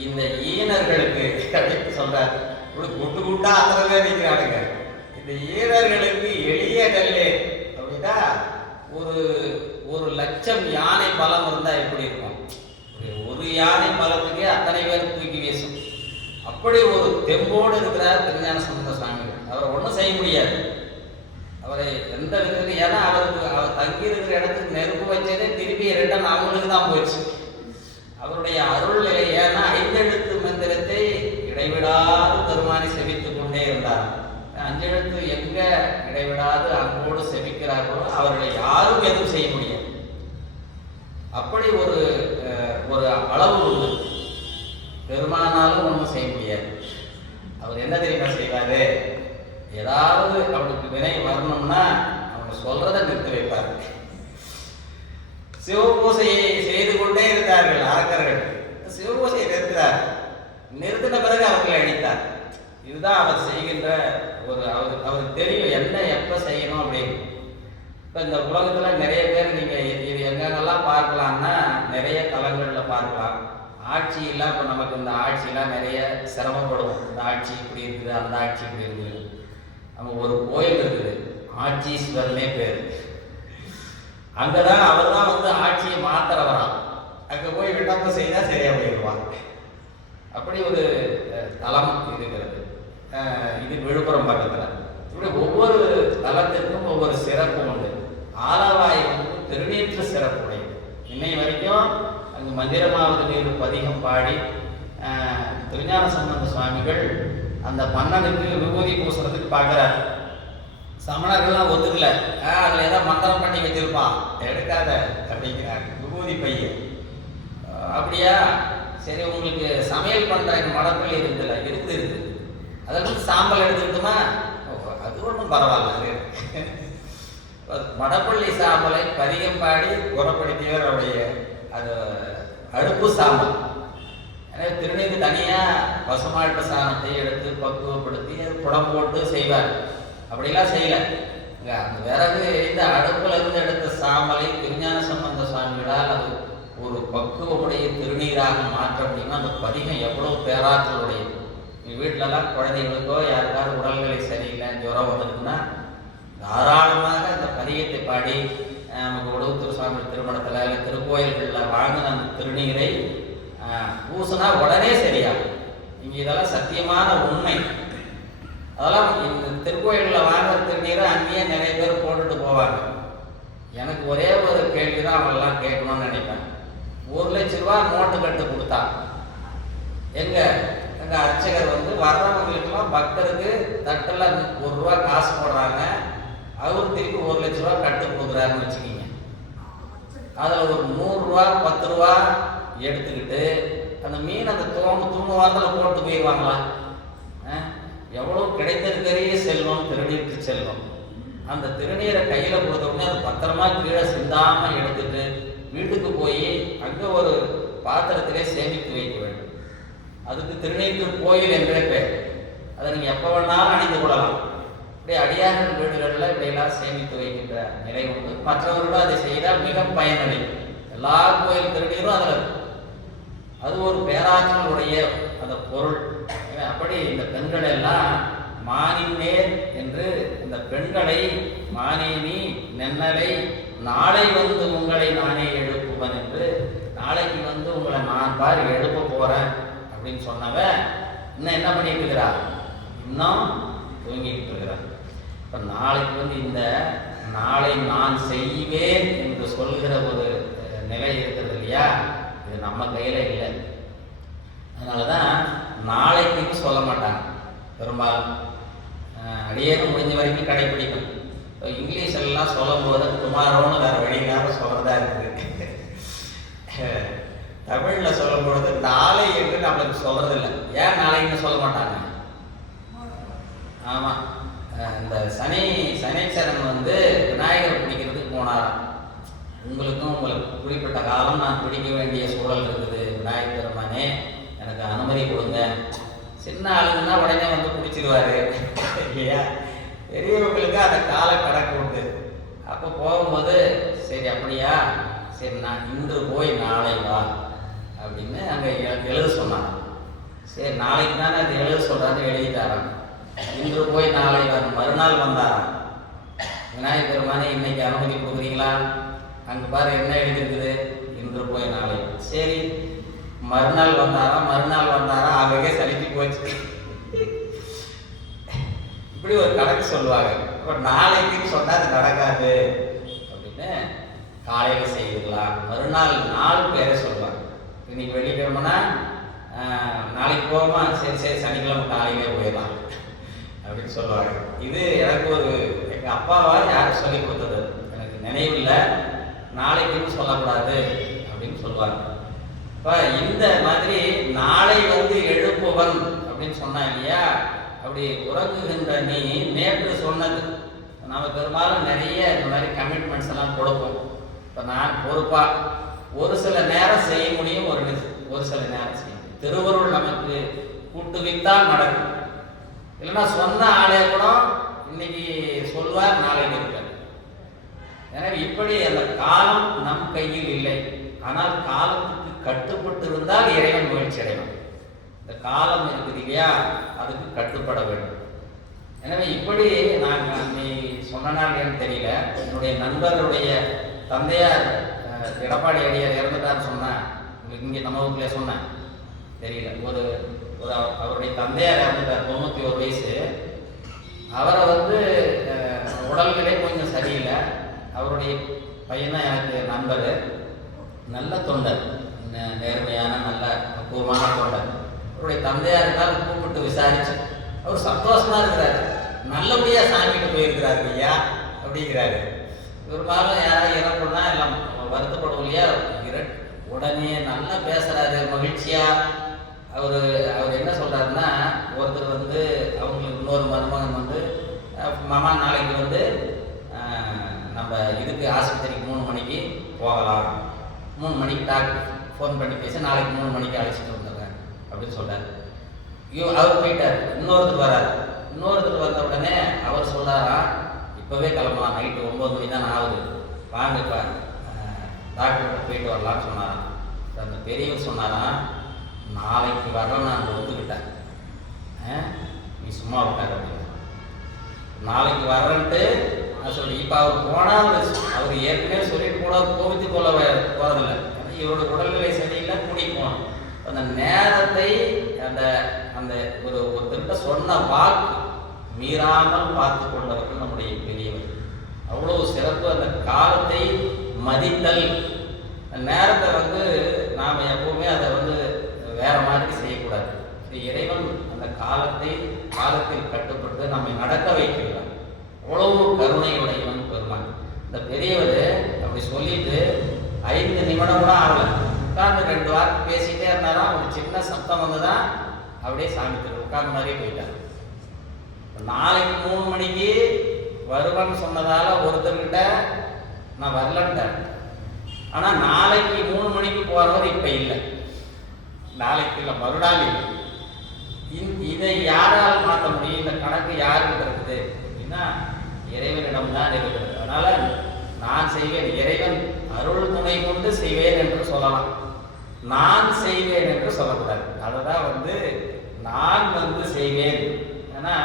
இந்த ஈனர்களுக்கு அப்படின்னு சொல்றாரு. இப்படி கூட்டு கூட்டா அதுல நிற்கிறானுங்க. இந்த ஈனர்களுக்கு எளிய கல்லு அப்படின்னா ஒரு 1,00,000 யானை பலம் இருந்தா எப்படி இருக்கும்? ஒரு யானை பலத்துக்கே அத்தனை பேர் தூக்கி வீசும். அப்படி ஒரு தெம்போடு இருக்கிறார் திருஞான சம்பந்த சுவாமிகள். அவரை ஒன்றும் செய்ய முடியாது. அவரை எந்த விதத்தில், ஏன்னா அவர் தங்கி இருக்கிற இடத்துக்கு நெருப்பு வச்சதே திருப்பி ரிட்டன் அவங்களுக்கு தான் போயிடுச்சு. அவருடைய அருள் நிலை, ஏன்னா 5 எழுத்து மந்திரத்தை இடைவிடாது பெருமானை செபித்துக் கொண்டே இருந்தார். 5 எழுத்து எங்க இடைவிடாது அங்கோடு செபிக்கிறார்களோ அவர்களை யாரும் எதுவும் செய்ய முடியாது. அப்படி ஒரு அளவு உண்டு. பெருமானாலும் ஒன்றும் செய்ய முடியாது. அவர் என்ன தெரியுமா செய்வாரு? ஏதாவது அவனுக்கு வினை வரணும்னா அவனை சொல்றதை நிறுத்தி வைப்பார். சிவபூசையை செய்து கொண்டே இருந்தார்கள் அரக்கர்கள். சிவபூசையை நிறுத்தின பிறகு அவர்களை அழித்தார். இதுதான் அவர் செய்கின்ற அவருக்கு தெரியும் என்ன எப்ப செய்யணும் அப்படின்னு. இப்போ இந்த உலகத்துல நிறைய பேர் நீங்க இது எங்கெங்கெல்லாம் பார்க்கலாம்னா நிறைய தலங்கள்ல பார்க்கலாம். ஆட்சியெல்லாம் இப்போ நமக்கு இந்த ஆட்சியெல்லாம் நிறைய சிரமப்படுவோம். இந்த ஆட்சி இப்படி இருக்குது, அந்த ஆட்சி இப்படி இருக்குது. நம்ம ஒரு கோயில் இருக்குது, ஆட்சீஸ்வரனே பேர். அங்கதான் அவர் தான் வந்து ஆட்சியை மாத்திரவரான். அங்க போய் விண்ணப்பம் செய்தா சரியா போயிடுவான். அப்படி ஒரு தலம் இருக்கிறது. இது விழுப்புரம் பக்கத்துல. இப்படி ஒவ்வொரு தலத்திற்கும் ஒவ்வொரு சிறப்பு உண்டு. ஆலவாய் வந்து திருநீற்று சிறப்புடையது. இன்னை வரைக்கும் அங்கு மந்திரமாவது நீர் பதிகம் பாடி திருஞான சம்பந்த சுவாமிகள் அந்த மன்னனுக்கு விபூதி பூசுறதுக்கு பார்க்குறாரு. சமணர்கள்லாம் ஒத்துக்கல. அதில் ஏதாவது மந்திரம் பண்ணி வச்சிருப்பான், எடுக்காத அப்படிங்கிறாங்க. விபூதி பையன் அப்படியா, சரி உங்களுக்கு சமையல் பண்ணுற மடப்பள்ளி இருக்குல்ல, இருக்குது அதில் சாம்பல் எடுத்துக்கிட்டோமா, அது ஒன்றும் பரவாயில்ல. மடப்பள்ளி சாம்பலை பதிகம் பாடி குணப்படுத்தியவர் அவருடைய அது அடுப்பு சாம்பல். எனவே திருநீக்கு தனியாக பசுமாட்டு சாணத்தை எடுத்து பக்குவப்படுத்தி புடம் போட்டு செய்வார். அப்படிலாம் செய்யல. அந்த விறகு இந்த அடுப்புல இருந்து எடுத்த சாம்பலை திருஞான சம்பந்த சுவாமிகளால் அது ஒரு பக்குவமுடைய திருநீராக மாற்ற முடியுமா? அந்த பதிகம் எவ்வளவு பேராற்றலுடைய. வீட்டிலலாம் குழந்தைங்களுக்கோ யாருக்காவது உடல்நிலை சரியில்லை, ஜுரம் வந்திருக்குன்னா தாராளமாக அந்த பதிகத்தை பாடி நமக்கு உடவுத்தூர் சுவாமி திருமணத்தில் இல்லை திருக்கோயில்களில் வாங்கின அந்த திருநீரை பூசினா உடனே சரியாகும். இங்கே இதெல்லாம் சத்தியமான உண்மை. அதெல்லாம் இந்த திருக்கோயிலில் வாங்குற திருநீரை அங்கேயே நிறைய பேர் போட்டுட்டு போவாங்க. எனக்கு ஒரே ஒரு கேள்வி தான் அவங்களெல்லாம் கேட்கணும்னு நினைப்பேன். 1 லட்ச ரூபா நோட்டு கட்டு கொடுத்தா எங்கள் அர்ச்சகர் வந்து வர்றவங்களுக்கெல்லாம் பக்தருக்கு தட்டில் 1 ரூபா காசு போடுறாங்க. அவர் திருப்பி 1 லட்ச ரூபா கட்டு கொடுக்குறாருன்னு வச்சுக்கிங்க. அதில் ஒரு 100 ரூபா 10 ரூபா எடுத்துக்கிட்டு அந்த மீன் அந்த தூணு வாரத்தில் போட்டு போயிடுவாங்களா? எவ்வளோ கிடைத்திருக்கிறையே செல்வம் திருநீருக்கு செல்வம். அந்த திருநீரை கையில் கொடுத்த உடனே அது பத்திரமா கீழே சிந்தாமல் எடுத்துட்டு வீட்டுக்கு போய் அங்கே ஒரு பாத்திரத்திலே சேமித்து வைக்க வேண்டும். அதுக்கு திருநீருக்கு கோயில் என்றே பேர். அதை நீங்கள் எப்போ வேணாலும் அணிந்து கொள்ளலாம். இப்படி அடியார்கள் வீடுகளில் இப்படியெல்லாம் சேமித்து வைக்கின்ற நிலை உண்டு. மற்றவர்களும் அதை செய்தால் மிக பயனடையும். எல்லா கோயில் திருநீரும் அதில் இருக்கும். அது ஒரு பேராற்றலுடைய அந்த பொருள். அப்படி இந்த பெண்கள் எல்லாம் மானினேர் என்று இந்த பெண்களை மானேனி நென்னலை நாளை வந்து உங்களை நானே எழுப்புவன் என்று, நாளைக்கு வந்து உங்களை நான் பாரு எழுப்ப போறேன் அப்படின்னு சொன்னவன் இன்னும் என்ன பண்ணிட்டு இருக்கிறா? இன்னும் தூங்கிட்டு இருக்கிறான். இப்போ நாளைக்கு வந்து இந்த நாளை நான் செய்வேன் என்று சொல்கிற ஒரு நிலை இருக்கிறது இல்லையா? இது நம்ம கையில் இல்லை. அதனால தான் நாளைக்குன்னு சொல்ல மாட்டாங்க பெரும்பாலும். அடியேனும் முடிஞ்ச வரைக்கும் கடைப்பிடிக்கும். இப்போ இங்கிலீஷ் எல்லாம் சொல்லும் போது டுமாரோன்னு வேறு வழியாக சொல்கிறதா இருக்குது. தமிழில் சொல்லும் பொழுது நாளை என்று நம்மளுக்கு சொல்கிறதில்லை. ஏன் நாளைக்குன்னு சொல்ல மாட்டாங்க? ஆமாம், இந்த சனீச்சரன் வந்து விநாயகர் பிடிக்கிறதுக்கு போனாராம். உங்களுக்கு குறிப்பிட்ட காலம் நான் பிடிக்க வேண்டிய சூழல் இருக்குது, விநாயகர் பெருமானே எனக்கு அனுமதி கொடுங்க. சின்ன ஆளுங்கன்னா உடனே வந்து பிடிச்சிடுவாரு இல்லையா? பெரியவங்களுக்கு அந்த கால கணக்கு உண்டு. அப்போ போகும்போது சரி அப்படியா, சரி நான் இன்று போய் நாளை வா அப்படின்னு அங்கே எழுத சொன்னாங்க. சரி, நாளைக்கு தானே அது எழுத சொல்கிறாரு, எழுதிட்டாராம். இன்று போய் நாளை மறுநாள் வந்தாராம். விநாயகர் பெருமானே இன்னைக்கு அனுமதி கொடுக்குறீங்களா? அங்கே பாரு என்ன எழுதிருக்குது, இன்று போய் நாளை. சரி, மறுநாள் வந்தாராம். அங்கே சலிச்சு போச்சு. இப்படி ஒரு கணக்கு சொல்லுவாங்க. இப்போ நாளைக்குன்னு சொன்னால் அது நடக்காது அப்படின்னு காலையில் செய்துக்கலாம். மறுநாள் நாள் பேரை சொல்லுவாங்க. இன்னைக்கு வெள்ளிக்கிழமைனா நாளைக்கு போவோமா, சரி சனிக்கிழமை காலையிலே போயிடலாம் அப்படின்னு சொல்லுவாங்க. இது எனக்கு ஒரு எங்கள் அப்பாவா யாரும் சொல்லி கொடுத்தது எனக்கு நினைவில்லை. நாளைக்குன்னு சொல்லக்கூடாது அப்படின்னு சொல்லுவாங்க. இப்போ இந்த மாதிரி நாளை எழுப்புவன் அப்படின்னு சொன்னா இல்லையா, அப்படி உறங்குகின்ற நீ நேற்று சொன்னது. நம்ம பெரும்பாலும் நிறைய இந்த மாதிரி கமிட்மெண்ட்ஸ் எல்லாம் கொடுப்போம். இப்போ நான் பொறுப்பாக ஒரு சில நேரம் செய்ய முடியும், ஒரு சில நேரம் செய்ய முடியும். திருவருள் நமக்கு கூட்டுவித்தால் நடக்கும். இல்லைன்னா சொன்ன ஆளே கூட இன்னைக்கு சொல்வார், நாளைக்கு இருக்கார். எனவே இப்படி அந்த காலம் நம் கையில் இல்லை. ஆனால் காலத்துக்கு கட்டுப்பட்டு இருந்தால் இறைவன் மகிழ்ச்சி அடைவான். இந்த காலம் இருக்குது இல்லையா, அதுக்கு கட்டுப்பட வேண்டும். எனவே இப்படி நான் நீ சொன்னான்னு தெரியல, என்னுடைய நண்பருடைய தந்தையார் எடப்பாடி அடியார் இறந்துட்டான்னு சொன்னேன். உங்களுக்கு இங்கே நம்ம ஊருக்குள்ளே சொன்னேன் தெரியல. ஒரு அவருடைய தந்தையார் இறந்துட்டார், 91 வயசு. அவரை உடல்நிலை கொஞ்சம் சரியில்லை. அவருடைய பையன் எனக்கு நண்பர், நல்ல தொண்டர், நேர்மையான நல்ல பக்குவமான தொண்டர். அவருடைய தந்தையார் இருந்தாலும் கூப்பிட்டு விசாரிச்சு அவர் சந்தோஷமா இருக்கிறாரு, நல்லபடியா சாமிகிட்ட போயிருக்கிறாரு ஐயா அப்படிங்கிறாரு. பெரும்பாலும் யாராவது இறப்புனா எல்லாம் வருத்தப்படும் இல்லையா, உடனே நல்லா பேசுறாரு மகிழ்ச்சியா. அவர் என்ன சொல்றாருன்னா, ஒருத்தர் அவங்களுக்கு இன்னொரு மருமகன் மாமா நாளைக்கு நம்ம இதுக்கு ஆஸ்பத்திரிக்கு 3 மணிக்கு போகலாம், 3 மணிக்கு டாக்டர் ஃபோன் பண்ணி பேச நாளைக்கு 3 மணிக்கு அழைச்சிட்டு வந்துடுறேன் அப்படின்னு சொல்றாரு. அவர் போயிட்டார். இன்னொருத்தர் வராரு. இன்னொருத்தர் வந்த உடனே அவர் சொல்றாராம், இப்பவே கிளம்பலாம், நைட்டு 9 மணி தான் ஆகுது, வாங்க இப்போ டாக்டர்கிட்ட போயிட்டு வரலான்னு சொன்னாராம். அந்த பெரியவர் சொன்னாராம், நாளைக்கு வரலாம் நான் ஒத்துக்கிட்டேன், நீ சும்மா விட்டார் அப்படின்னு. நாளைக்கு வரேன்ட்டு நான் சொல்லி இப்போ அவர் போனால் அவர் ஏற்கனவே சொல்லிட்டு கூட கோபித்து கொள்ள போறதில்லை. இவரோட உடல்நிலை சரியில்லை, கூட்டிட்டு போகணும். அந்த நேரத்தை அந்த அந்த ஒருத்தர்கிட்ட சொன்ன வாக்கு மீறாமல் பார்த்து கொண்டவர்கள் நம்முடைய பெரியவர். அவ்வளவு சிறப்பு. அந்த காலத்தை மதித்தல். நேரத்தை நாம் எப்பவுமே அதை வேற மாதிரி செய்யக்கூடாது. இறைவன் அந்த காலத்தில் கட்டுப்பட்டு நம்மை நடக்க வைக்கிறார். அவ்வளவு கருணையுடையவன் பெருமான். இந்த பெரியவர் அப்படி சொல்லிட்டு 5 நிமிடம் கூட ஆகல, உட்கார்ந்து 2 வார்த்தை பேசிட்டே இருந்தாலும் ஒரு சின்ன சத்தம் வந்துதான் அப்படியே சாமி உட்கார்ந்த மாதிரியே போயிட்டார். நாளைக்கு 3 மணிக்கு வருவான்னு சொன்னதால ஒருத்தர்கிட்ட நான் வரலன்ட்டேன். ஆனா நாளைக்கு 3 மணிக்கு போறவர் இப்ப இல்லை, நாளைக்கு இல்லை, மறுநாள் இல்லை. இதை யாரால் மாற்ற முடியும்? இந்த கணக்கு யாருக்கு இருக்குது அப்படின்னா இறைவனிடம் தான் இருக்கிறது. அதனால நான் செய்வேன், இறைவன் அருள் துணை கொண்டு செய்வேன் என்று சொல்லலாம், நான் செய்வேன் என்று சொல்லக்கூடாது. அததான் நான் செய்வேன். ஏன்னா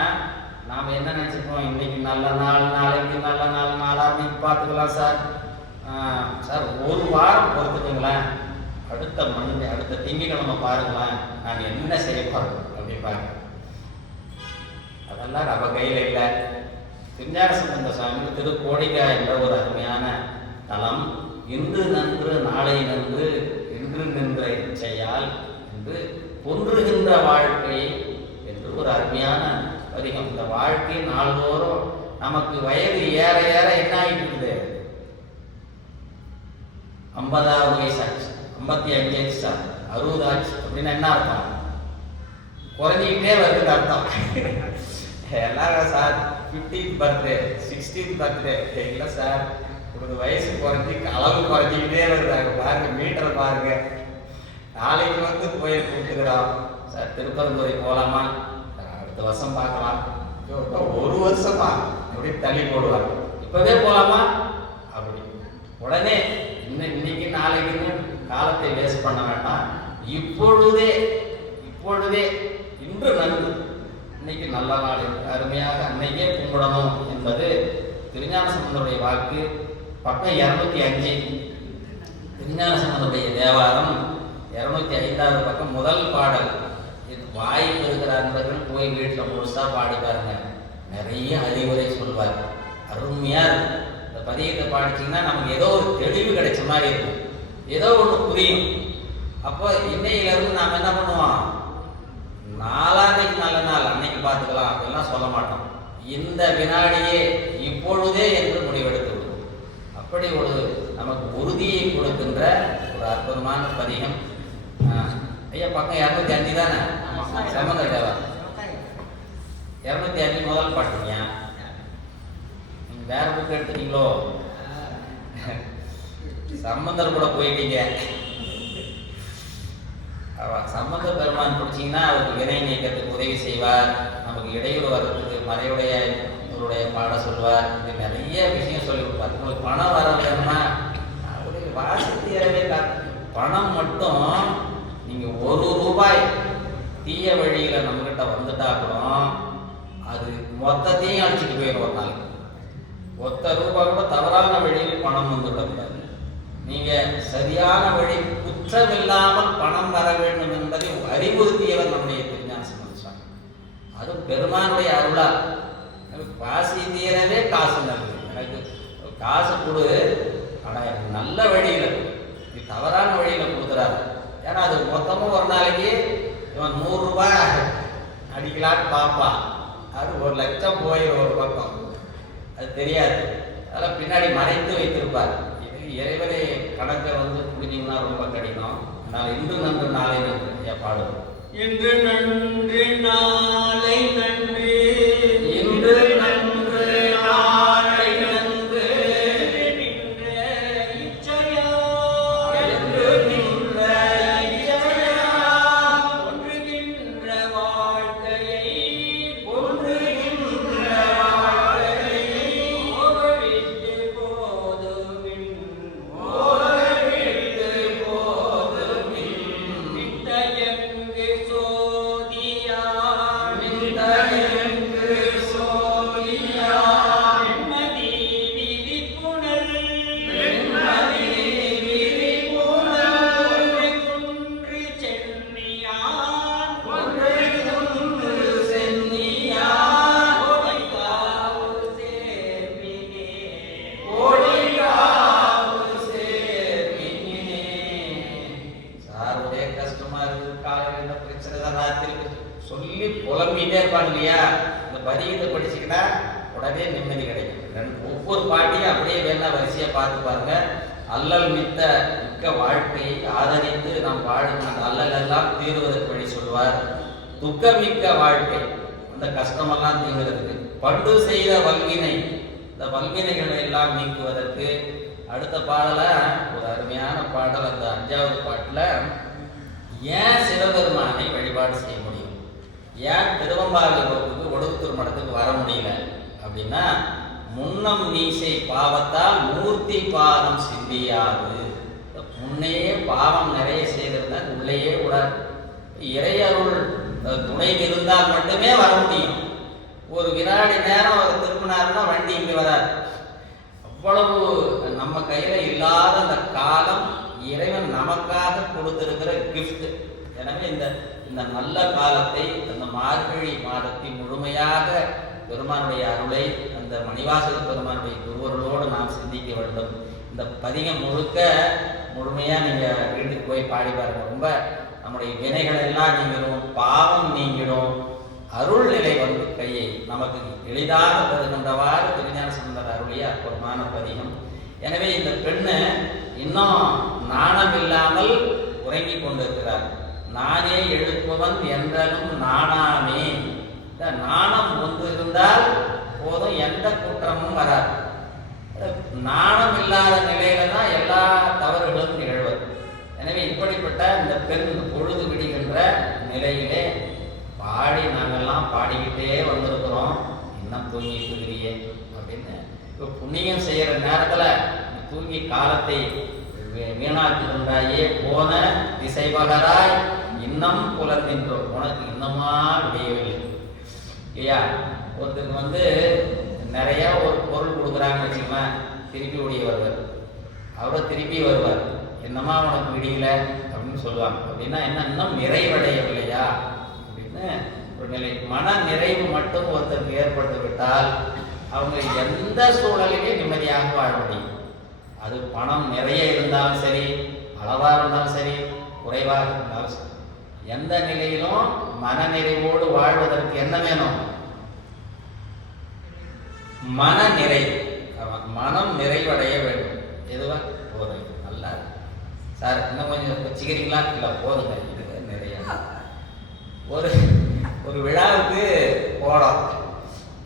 நாம் என்ன நினைச்சிருக்கோம், இன்னைக்கு நல்ல நாள், நாளைக்கு நல்ல நாள், நாளான்னைக்கு பார்த்துக்கலாம் சார். சார் ஒரு வாரம் பொறுத்துக்குங்களேன், அடுத்த திங்கட்கிழமை பாருங்களேன் நான் என்ன செய்ய போறேன் அப்படி பாருங்க. அதெல்லாம் நம்ம கையில் இல்லை. திருஞானசம்பந்த சுவாமி திருக்கோடிகா என்ற ஒரு அருமையான தலம். இன்று நன்று நாளை நன்று இன்று நின்ற இச்சையால் என்று கொன்றுகின்ற வாழ்க்கை என்று ஒரு அருமையான பதிகம். இந்த வாழ்க்கை நாள்தோறும் நமக்கு வயது ஏற ஏற என்ன ஆகிட்டு இருக்குது, 50வது வயசு ஆச்சு, 55 ஆச்சு சார், 60 ஆச்சு அப்படின்னு என்ன அர்த்தம், குறைஞ்சிக்கிட்டே வருது அர்த்தம். எல்லாரும் sir 50th birthday 60th birthday இல்லை சார், உங்களுக்கு வயசு குறைஞ்சி அளவு குறைஞ்சிக்கிட்டே வருதாங்க. பாருங்க மீட்டர் பாருங்க. நாளைக்கு கோயில் கூப்பிட்டுக்கிறோம் சார், திருப்பரங்குறை போகலாமா, அடுத்த வருஷம் பார்க்கலாம், ஒரு வருஷமா அப்படி தள்ளி போடுவாங்க. இப்பவே போகலாமா அப்படி உடனே இன்னைக்கு நாளைக்குன்னு காலத்தை வேஸ்ட் பண்ண வேண்டாம். இப்பொழுதே இன்று நன்று, இன்னைக்கு நல்ல நாள் என்று அருமையாக அன்னைக்கே கும்பிடணும் என்பது திருஞான சம்பந்தருடைய வாக்கு. பக்கம் 205 திருஞான சம்பந்தருடைய தேவாரம் 205வது பக்கம் முதல் பாடல். இது வாய்ப்பு இருக்கிற அன்பர்கள் போய் வீட்டில் முழுசா பாடி பாருங்க, நிறைய அறிவுரை சொல்வார். அருமையா இருக்கும். இந்த பதியத்தை பாடிச்சிங்கன்னா நமக்கு ஏதோ ஒரு தெளிவு கிடைச்ச மாதிரி இருக்கும், ஏதோ ஒன்று புரியும். அப்போ இன்னையிலிருந்து நாம் என்ன பண்ணுவோம், நாளான்னைக்கு நல்ல நாள் அன்னைக்கு பார்த்துக்கலாம் அப்படிலாம் சொல்ல மாட்டோம். இந்த வினாடியே இப்பொழுதே என்று முடிவெடுத்து விடுவோம். அப்படி ஒரு நமக்கு உறுதியை கொடுக்கின்ற ஒரு அற்புதமான பதிகம். ஐயா பக்கம் 205 தானே சம்பந்த தேவா? 205 முதல் பாட்டுங்க. நீங்க வேற புக் எடுத்துட்டீங்களோ? சம்பந்தர் கூட போயிட்டீங்க. சம்பந்த பெருமான் பிடிச்சிங்கன்னா அவருக்கு வினை நீக்கத்துக்கு உதவி செய்வார், நமக்கு இடையூறு வர்றதுக்கு மறையுடைய இவருடைய பாட சொல்வார். இது நிறைய விஷயம் சொல்லி கொடுப்பார். உங்களுக்கு பணம் வர வேணும்னா அவருடைய வாசித்தியரவே பணம் மட்டும் நீங்க 1 ரூபாய் தீய வழியில நம்மகிட்ட வந்துட்டா கூட அது மொத்தத்தையும் அடிச்சுட்டு போயிடும். ஒரு நாளைக்கு 1 ரூபாய் கூட தவறான வழியில் பணம் வந்துவிடக்கூடாது. நீங்க சரியான வழி குற்றமில்லாமல் பணம் வர வேண்டும் என்பதை அறிவுறுத்தியவர் நம்முடைய திருஞான சம்பந்த சுவாமி. அது பெருமானுடைய அருளால். எனக்கு பாசி தீரவே காசு நல்லது, எனக்கு காசு கொடு, ஆனால் எனக்கு நல்ல வழியில் நீ தவறான வழியில் கொடுக்குறாரு. ஏன்னா அது மொத்தமும் ஒரு நாளைக்கு இவன் 100 ரூபாய் அடிக்கலான்னு பார்ப்பான், அது 1 லட்சம் போயிடும் ஒரு பக்கம், அது தெரியாது. அதெல்லாம் பின்னாடி மறைத்து வைத்திருப்பார். இறைவனை கணக்கை புரிஞ்சிங்கன்னா ரொம்ப கடினம். அதனால் இன்று நன்று நாளை நன்று பாடுவோம். இன்று நன்று நாளை நன்று, இன்று நன்று நாளை நன்று, நின்ற இச்சையா என்று நின்ற இச்சையா, ஒன்றுகின்ற வாழ்க்கையை ஒன்றுகின்ற வாழ்க்கையை ஓவழித்து போதுமின் ஓரவிட்டு போதுமின் வித்தயங்கு சோதியான் விந்தயங்கு சோதியான் வெண்மதி விரிப்புணல் வெண்மதி விரிப்புணல் குன்று சென்னியான் ஒன்றைக் குன்று சென்னியான் கோடைக்காவு சேர்மினே கோடிக்காவு சேர்மினே. சார் ஒரே கஷ்டமா இருக்கு, காலையில் என்ன பிரச்சனை தான், ராத்திரி சொல்லி புலம்பிட்டே இருப்பாங்க இல்லையா? இந்த பதியத்தை படிச்சுக்கிட்டா உடனே நிம்மதி கிடைக்கும். ஒவ்வொரு பாட்டையும் அப்படியே வேணா வரிசையா பார்த்து பாருங்க. அல்லல் மிக்க வாழ்க்கையை ஆதரித்து நாம் வாழும் அந்த அல்லல் எல்லாம் தீர்வதற்கு வழி சொல்வார். துக்கமிக்க வாழ்க்கை, அந்த கஷ்டமெல்லாம் தீர்வதற்கு. பண்டு செய்த வல்வினை, இந்த வல்வினைகளை எல்லாம் நீக்குவதற்கு. அடுத்த பாடல ஒரு அருமையான பாடல். அந்த 5வது பாட்டுல ஏன் சிவபெருமானை வழிபாடு செய்ய முடியும், ஏன் திருவம்பாவைக்கு ஒடுகுத்தூர் மடத்துக்கு வர முடியல அப்படின்னா, முன்னம் மீசை பாவத்தால் மூர்த்தி பாதம் சிந்தியாது. முன்னையே பாவம் நிறைய செய்திருந்தா உள்ளேயே விடாது. இறையருள் துணை இருந்தால் மட்டுமே வர முடியும். ஒரு வினாடி நேரம் அவர் திரும்பினாருன்னா வண்டி இங்கே வராது. அவ்வளவு நம்ம கையில இல்லாத அந்த காலம் இறைவன் நமக்காக கொடுத்திருக்கிற கிஃப்ட். எனவே இந்த நல்ல காலத்தை, அந்த மார்கழி மாதத்தை முழுமையாக பெருமானுடைய அருளை அந்த மணிவாசக பெருமானுடைய குருவர்களோடு நாம் சிந்திக்க வேண்டும். இந்த பதிகம் முழுமையா நீங்க வீட்டுக்கு போய் பாடி பாருங்க. ரொம்ப நம்முடைய வினைகள் எல்லாம் நீங்கிடும், பாவம் நீங்கிடும், அருள் நிலை கையை நமக்கு எளிதாக பெறுகின்றவாறு திருஞான சம்பந்தர் அருளிய அற்புதமான பதிகம். எனவே இந்த பெண்ணு இன்னும் நாணம் இல்லாமல் உறங்கி கொண்டிருக்கிறார். நானே எழுப்புவன் என்றலும் நாணாமே. இந்த நாணம் ஒன்று இருந்தால் போதும், எந்த குற்றமும் வராது. நாணம் இல்லாத நிலையில தான் எல்லா தவறுகளும் நிகழ்வது. எனவே இப்படிப்பட்ட இந்த பெண் பொழுது விடுகின்ற நிலையிலே பாடி நாங்கெல்லாம் பாடிக்கிட்டே வந்திருக்கிறோம். இன்னும் தூங்கிட்டு இருக்கிறியே அப்படின்னு. இப்போ புண்ணியம் செய்யற நேரத்துல தூங்கி காலத்தை வீணாக்குகின்றாயே போன திசை பகராய் இன்னும் புலர்கின்றோம், உனக்கு இன்னமா விடையவில்லை இல்லையா? ஒருத்தருக்கு வந்து நிறைய ஒரு பொருள் கொடுக்குறாங்கன்னு வச்சுக்கோங்க, திருப்பி ஓடிய வருவார், அவரை திருப்பி வருவார், என்னமா உனக்கு விடியல அப்படின்னு சொல்லுவாங்க. அப்படின்னா என்ன, இன்னும் நிறைவடையவில்லையா அப்படின்னு ஒரு நிலை. மன நிறைவு மட்டும் ஒருத்தருக்கு ஏற்பட்டு விட்டால் அவங்க எந்த சூழலிலே நிம்மதியாக வாழ முடியும். அது பணம் நிறைய இருந்தாலும் சரி, அளவாக இருந்தாலும் சரி, குறைவாக இருந்தாலும் சரி, எந்த நிலையிலும் மன நிறைவோடு வாழ்வதற்கு என்ன வேணும்? மன நிறைவு. மனம் நிறைவடைய வேண்டும். எதுவா போதும், நல்லா சார் இன்னும் கொஞ்சம் வச்சுக்கிறீங்களா? இல்லை போதுங்க, இது நிறைய. ஒரு விழாவுக்கு போனோம்,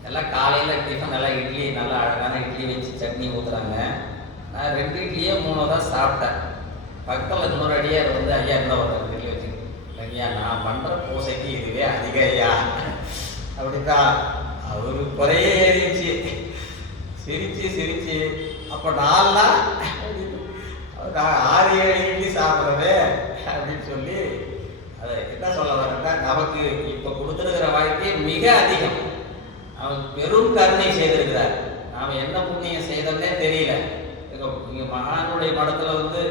எல்லாம் காலையில் டிஃபன் நல்லா இட்லி, நல்லா அழகான இட்லி வச்சு சட்னி ஊற்றுறாங்க. நான் 2 இட்லியே 3 தான் சாப்பிட்டேன். பக்கத்தில் இன்னொரு அடியார் வந்து, ஐயா என்ன ஒரு இட்லி வச்சு, ஐயா நான் பண்ணுற பூசைக்கு இதுவே அதிக ஐயா அப்படிதான். அவரு குறையே ஏறிச்சு, சிரிச்சு அப்போ 4 6-7 இட்லி சாப்பிட்றவே அப்படின்னு சொல்லி அதை என்ன சொல்ல வரேன்னா, நமக்கு இப்போ கொடுத்துருக்கிற வாழ்க்கை மிக அதிகம். அவன் பெரும் கருணை செய்திருக்கிறார். நாம் என்ன புண்ணியம் செய்தோன்னே தெரியல. இங்கே மகானுடைய மடத்தில் வந்து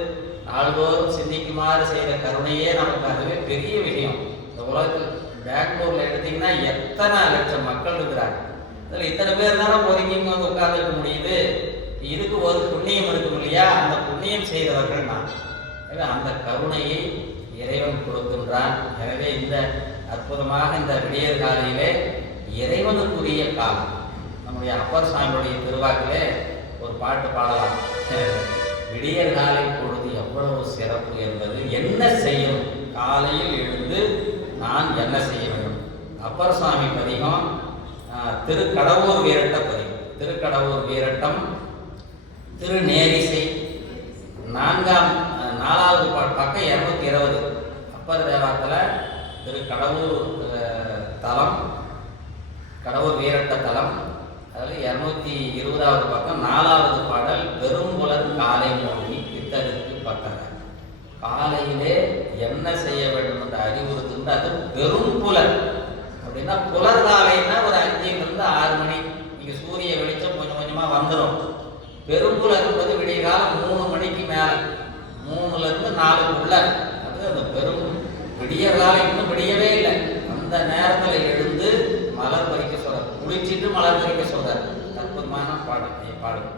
நாள்தோறும் சிந்திக்குமாறு செய்த கருணையே நமக்கு அதுவே பெரிய விஷயம். இந்த உலகத்தில் பெங்களூரில் எடுத்திங்கன்னா எத்தனை லட்சம் மக்கள் இருக்கிறாங்க. அதில் இத்தனை பேர் தானே ஒதுங்கிங்க வந்து உட்கார்ந்துருக்க முடியுது. இதுக்கு ஒரு புண்ணியம் இருக்கும் இல்லையா? அந்த புண்ணியம் செய்தவர்கள் நான். எனவே அந்த கருணையை இறைவன் கொடுக்கின்றான். எனவே இந்த அற்புதமாக இந்த விடியற் காலையிலே இறைவனுக்குரிய காலம். நம்முடைய அப்பர் சாமியுடைய திருவாக்கிலே ஒரு பாட்டு பாடலாம். விடியற் காலை பொழுது எவ்வளவு சிறப்பு என்பது, என்ன செய்யும் காலையில் எழுந்து நான் என்ன செய்ய வேண்டும். அப்பர் சாமி பதிகம் திருக்கடவூர் வீரட்ட பதிகம். திருக்கடவூர் வீரட்டம் திருநேரிசை 4வது பக்கம் 220. அப்பர் தேவாரத்தில் திருக்கடவூர் தலம், கடவுர் வீரட்ட தலம், அதில் 220வது பக்கம் 4வது பாடல். பெரும்புலர் காலை மொழி பித்தருக்கு பக்கற. காலையிலே என்ன செய்ய வேண்டும் என்று அறிவுறுத்துகின்ற அது பெரும்புலர். அப்படின்னா புலர் காலைன்னா ஒரு 5லிருந்து 6 மணி. இங்கே சூரிய வெளிச்சம் கொஞ்சம் கொஞ்சமாக வந்துடும். பெரும்புலர் என்பது விடிய காலம் 3 மணிக்கு மேலே, 3லிருந்து 4க்குள்ள. அது அந்த பெரும் விடிய காலம் இன்னும் விடியவே இல்லை. அந்த நேரத்தில் எழுந்து மலர் பறிக்க சொல்றார், குளிச்சுட்டு மலர் பறிக்க சொல்றார். அற்புதமான பாடம் பாடும்.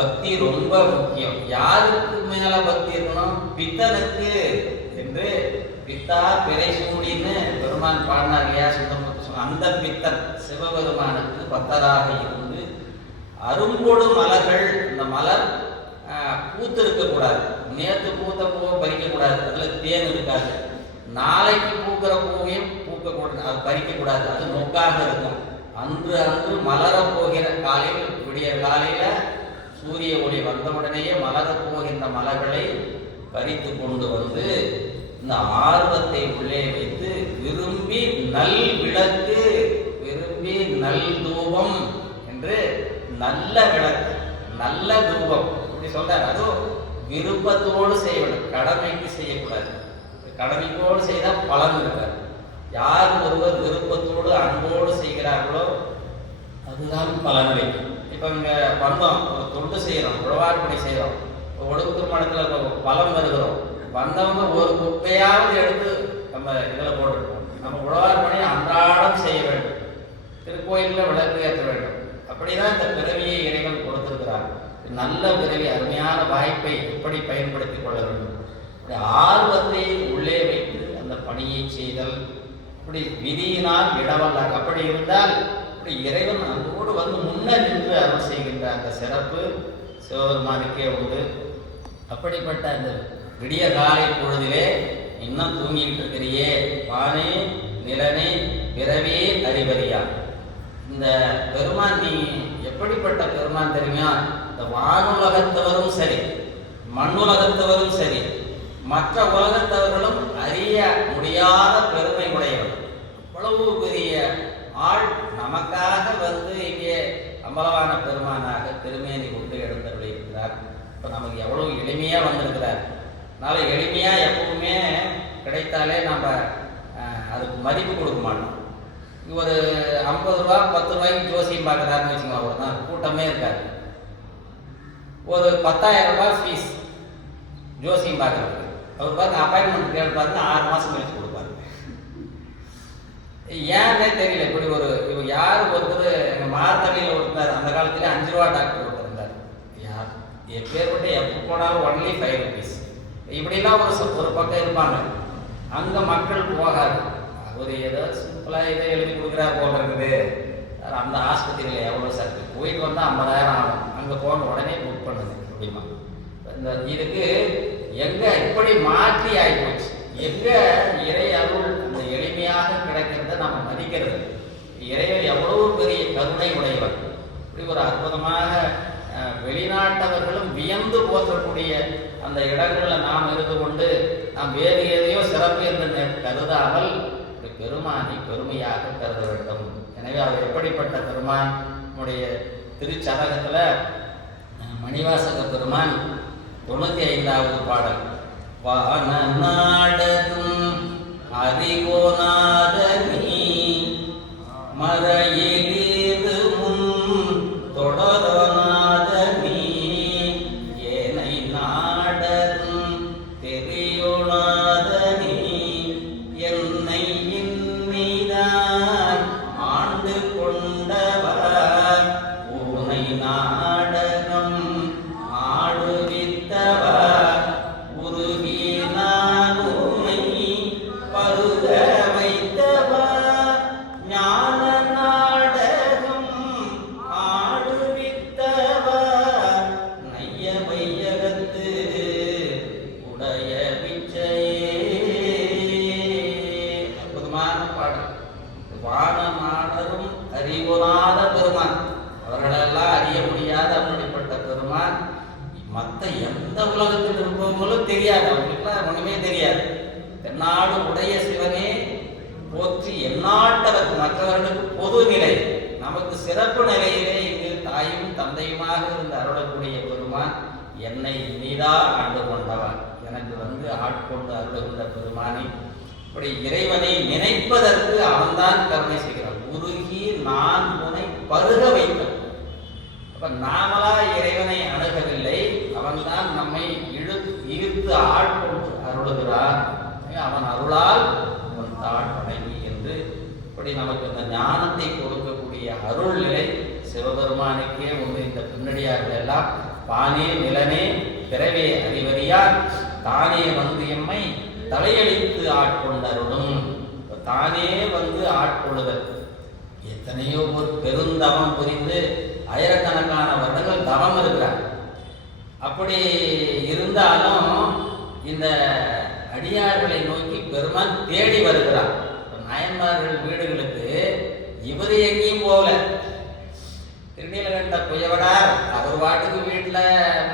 பக்தி ரொம்ப முக்கியம். யாருக்கு மேல பக்தி இருக்கணும்? பித்தனுக்கு என்று பித்தா பிறை சூடின்னு பெருமான் பாடினார் இல்லையா? சுந்தரமூர்த்தி சொன்ன அந்த பித்தன் சிவபெருமானுக்கு பக்தராக இருந்து அரும்பொடு மலர்கள், இந்த மலர் பூத்து இருக்கக்கூடாது, நேற்று பூத்த பூவை பறிக்கக்கூடாது, அதில் தேன் இருக்காது. நாளைக்கு பூக்கிற பூவையும் பூக்கக்கூடாது, அது பறிக்கக்கூடாது, அது நொக்காக இருக்கும். அன்று அன்று மலரப் போகிற காலையில், விடிய காலையில் சூரிய ஒளி வந்தவுடனேயே மலரப் போகின்ற மலர்களை பறித்து கொண்டு வந்து இந்த ஆர்வத்தை உள்ளே வைத்து விரும்பி நல் விளக்கு, விரும்பி நல் தூபம் என்று நல்ல விளக்கு, நல்ல தூபம் இப்படி சொல்றாரு. அதுவும் விருப்பத்தோடு செய்ய வேண்டும், கடமைக்கு செய்யக்கூடாது. கடமைக்கோடு செய்தால் பலன் இருக்காது. யார் ஒருவர் விருப்பத்தோடு அன்போடு செய்கிறார்களோ அதுதான் பலனளிக்கும். இப்போ இங்கே வந்தோம், ஒரு தொண்டு செய்கிறோம், உழவார்பணி செய்கிறோம், ஒடுக்கு மடத்தில் பலம் வருகிறோம். வந்தவங்க ஒரு குப்பையாவது எடுத்து நம்ம இதில் போட்டுருக்கோம். நம்ம உழவார்பணி அன்றாடம் செய்ய வேண்டும், திருக்கோயிலில் விளக்கு ஏற்ற வேண்டும். அப்படிதான் இந்த பிறவியை இறைவன் கொடுத்திருக்கிறார். நல்ல பிறவி, அருமையான வாய்ப்பை எப்படி பயன்படுத்திக் கொள்ள வேண்டும்? ஆர்வத்தை உள்ளே வைத்து அந்த பணியை செய்தல், இப்படி விதியினால் இடவல்ல. அப்படி இருந்தால் இப்படி இறைவன் அன்போடு வந்து முன்ன நின்று அருள் செய்கின்ற அந்த சிறப்பு சிவபெருமானுக்கே உண்டு. அப்படிப்பட்ட அந்த விடிய காலை பொழுதிலே இன்னும் தூங்கிட்டு இருக்கிறியே வானே நிலனே பிறவியே அறிவறியா. இந்த பெருமான் நீ எப்படிப்பட்ட பெருமான் தெரியுமா? இந்த வானுலகத்தவரும் சரி, மண்ணுலகத்தவரும் சரி, மற்ற உலகத்தவர்களும் அறிய முடியாத பெருமை உடையவர். அவ்வளவு பெரிய ஆள் நமக்காக வந்து இங்கே அம்பலவான பெருமானாக திருமேனி கொண்டு எழுந்தருளியிருக்கிறார். இப்போ நமக்கு எவ்வளவு எளிமையாக வந்திருக்கிறார். அதனால எளிமையாக எப்பவுமே கிடைத்தாலே நம்ம அதுக்கு மதிப்பு கொடுக்க மாட்டோம். ஒரு 50 ரூபா 10 ரூபாய்க்கு ஜோசியம் பார்க்குறாருன்னு வச்சுக்கோங்க, ஒரு நாள் கூட்டமே இருக்காது. ஒரு 10,000 ரூபாய் ஃபீஸ் ஜோசியம் பார்க்குறதுக்கு. அவர் பாருங்க அப்பாயின்மெண்ட் கேட்டு பாருங்க 6 மாதம் கழிச்சு கொடுப்பாரு. ஏன்னே தெரியல. இப்படி ஒரு இப்போ யார் ஒருத்தர் எங்கள் மார்த்தடியில் ஒருத்தர் அந்த காலத்துல 5 ரூபா டாக்டர் ஒருத்தர் இருந்தார். யார் எப்பேற்பட்டு எப்போ போனாலும் ஒன்லி 5 rupees. இப்படிலாம் ஒரு பக்கம் இருப்பாங்க. அங்கே மக்கள் போகாது. அவர் ஏதோ சிம்பிளாக இதை எழுதி கொடுக்குறாரு போல இருக்குது. அந்த ஆஸ்பத்திரியில் எவ்வளோ சர்க்கு போயிட்டு வந்தால் 50,000 ஆகும். அங்கே போன உடனே புக் பண்ணுது அப்படிமா. இந்த இதுக்கு எங்கே இப்படி மாற்றி ஆகிப்போச்சு. எங்கே இறை அருள் அந்த எளிமையாக கிடைக்கிறத நம்ம மதிக்கிறது. இறைவன் எவ்வளவு பெரிய கருணை உடையவர். இப்படி ஒரு அற்புதமாக வெளிநாட்டவர்களும் வியந்து போற்றக்கூடிய அந்த இடங்களில் நாம் இருந்து கொண்டு நாம் வேறு எதையோ சிறப்பு என்று கருதாமல் பெருமானை பெருமையாக கருத வேண்டும். எனவே அவர் எப்படிப்பட்ட பெருமான்? நம்முடைய திருச்சதகத்தில் மணிவாசக பெருமான் 95வது பாடல், வான நாடரும் அறிவோநாதனி மறையிலிரு முன் தொடரநாதனி ஏனை நாடரும் தெரியோநாதனி என்னை இன்னிதான் ஆண்டு கொண்டவர் ஊனை நாடகம் ஆடுவித்தவர் உருகி நான் உன்னை பருக வைத்தவர் ஞான நாடகம் ஆடுவித்தவர் நைய வையகத்து உடைய பிச்சையே. அற்புதமான பாடல். வான நாடரும் அறிவுறாத பெருமான், அவர்களெல்லாம் அறிய முடியாத அப்படிப்பட்ட பெருமான். மற்ற எந்த உலகத்தில் இருப்பவங்களும் தெரியாது, அவங்களுக்குலாம் ஒண்ணுமே தெரியாது. தென்னாடு உடைய சிவனே போற்றி எந்நாட்டவருக்கு மற்றவர்களுக்கு பொது நிலை, நமக்கு சிறப்பு நிலையிலே இங்கு தாயும் தந்தையுமாக இருந்து அருளக்கூடிய பெருமான் என்னை இனிதா ஆண்டு கொண்டவன், எனக்கு வந்து ஆட்கொண்டு அருளுகின்ற பெருமானை. இப்படி இறைவனை நினைப்பதற்கு அவன்தான் கருணை செய்கிறான். உருகி நான் உன்னை பருக வைத்தான். அப்ப நாமளா இறைவனை அணுகவில்லை, அவன்தான் நம்மை ஈர்த்து ஆட்கொண்டு அருளுகிறான். அவன் அருளால் அவன் தாழ் வணங்கி என்று இப்படி நமக்கு இந்த ஞானத்தை கொடுக்கக்கூடிய அருள் நிலை சிவபெருமானுக்கே உண்டு. இந்த பின்னடியார்கள் எல்லாம் பானே நிலனே பிறவே அறிவறியார் தானே வந்து எம்மை தலையளித்து ஆட்கொண்டருளும். தானே வந்து ஆட்கொள்ளுதல். எத்தனையோ ஒரு பெருந்தவம் புரிந்து ஆயிரக்கணக்கான வருடங்கள் தவம் இருக்கிறார். அப்படி இருந்தாலும் இந்த அடியார்களை நோக்கி பெருமான் தேடி வருகிறார். நாயன்மார்கள் வீடுகளுக்கு இவர் எங்கேயும் போகல. திருநீலகண்ட குயவனார் அவர் பாட்டுக்கு வீட்டில்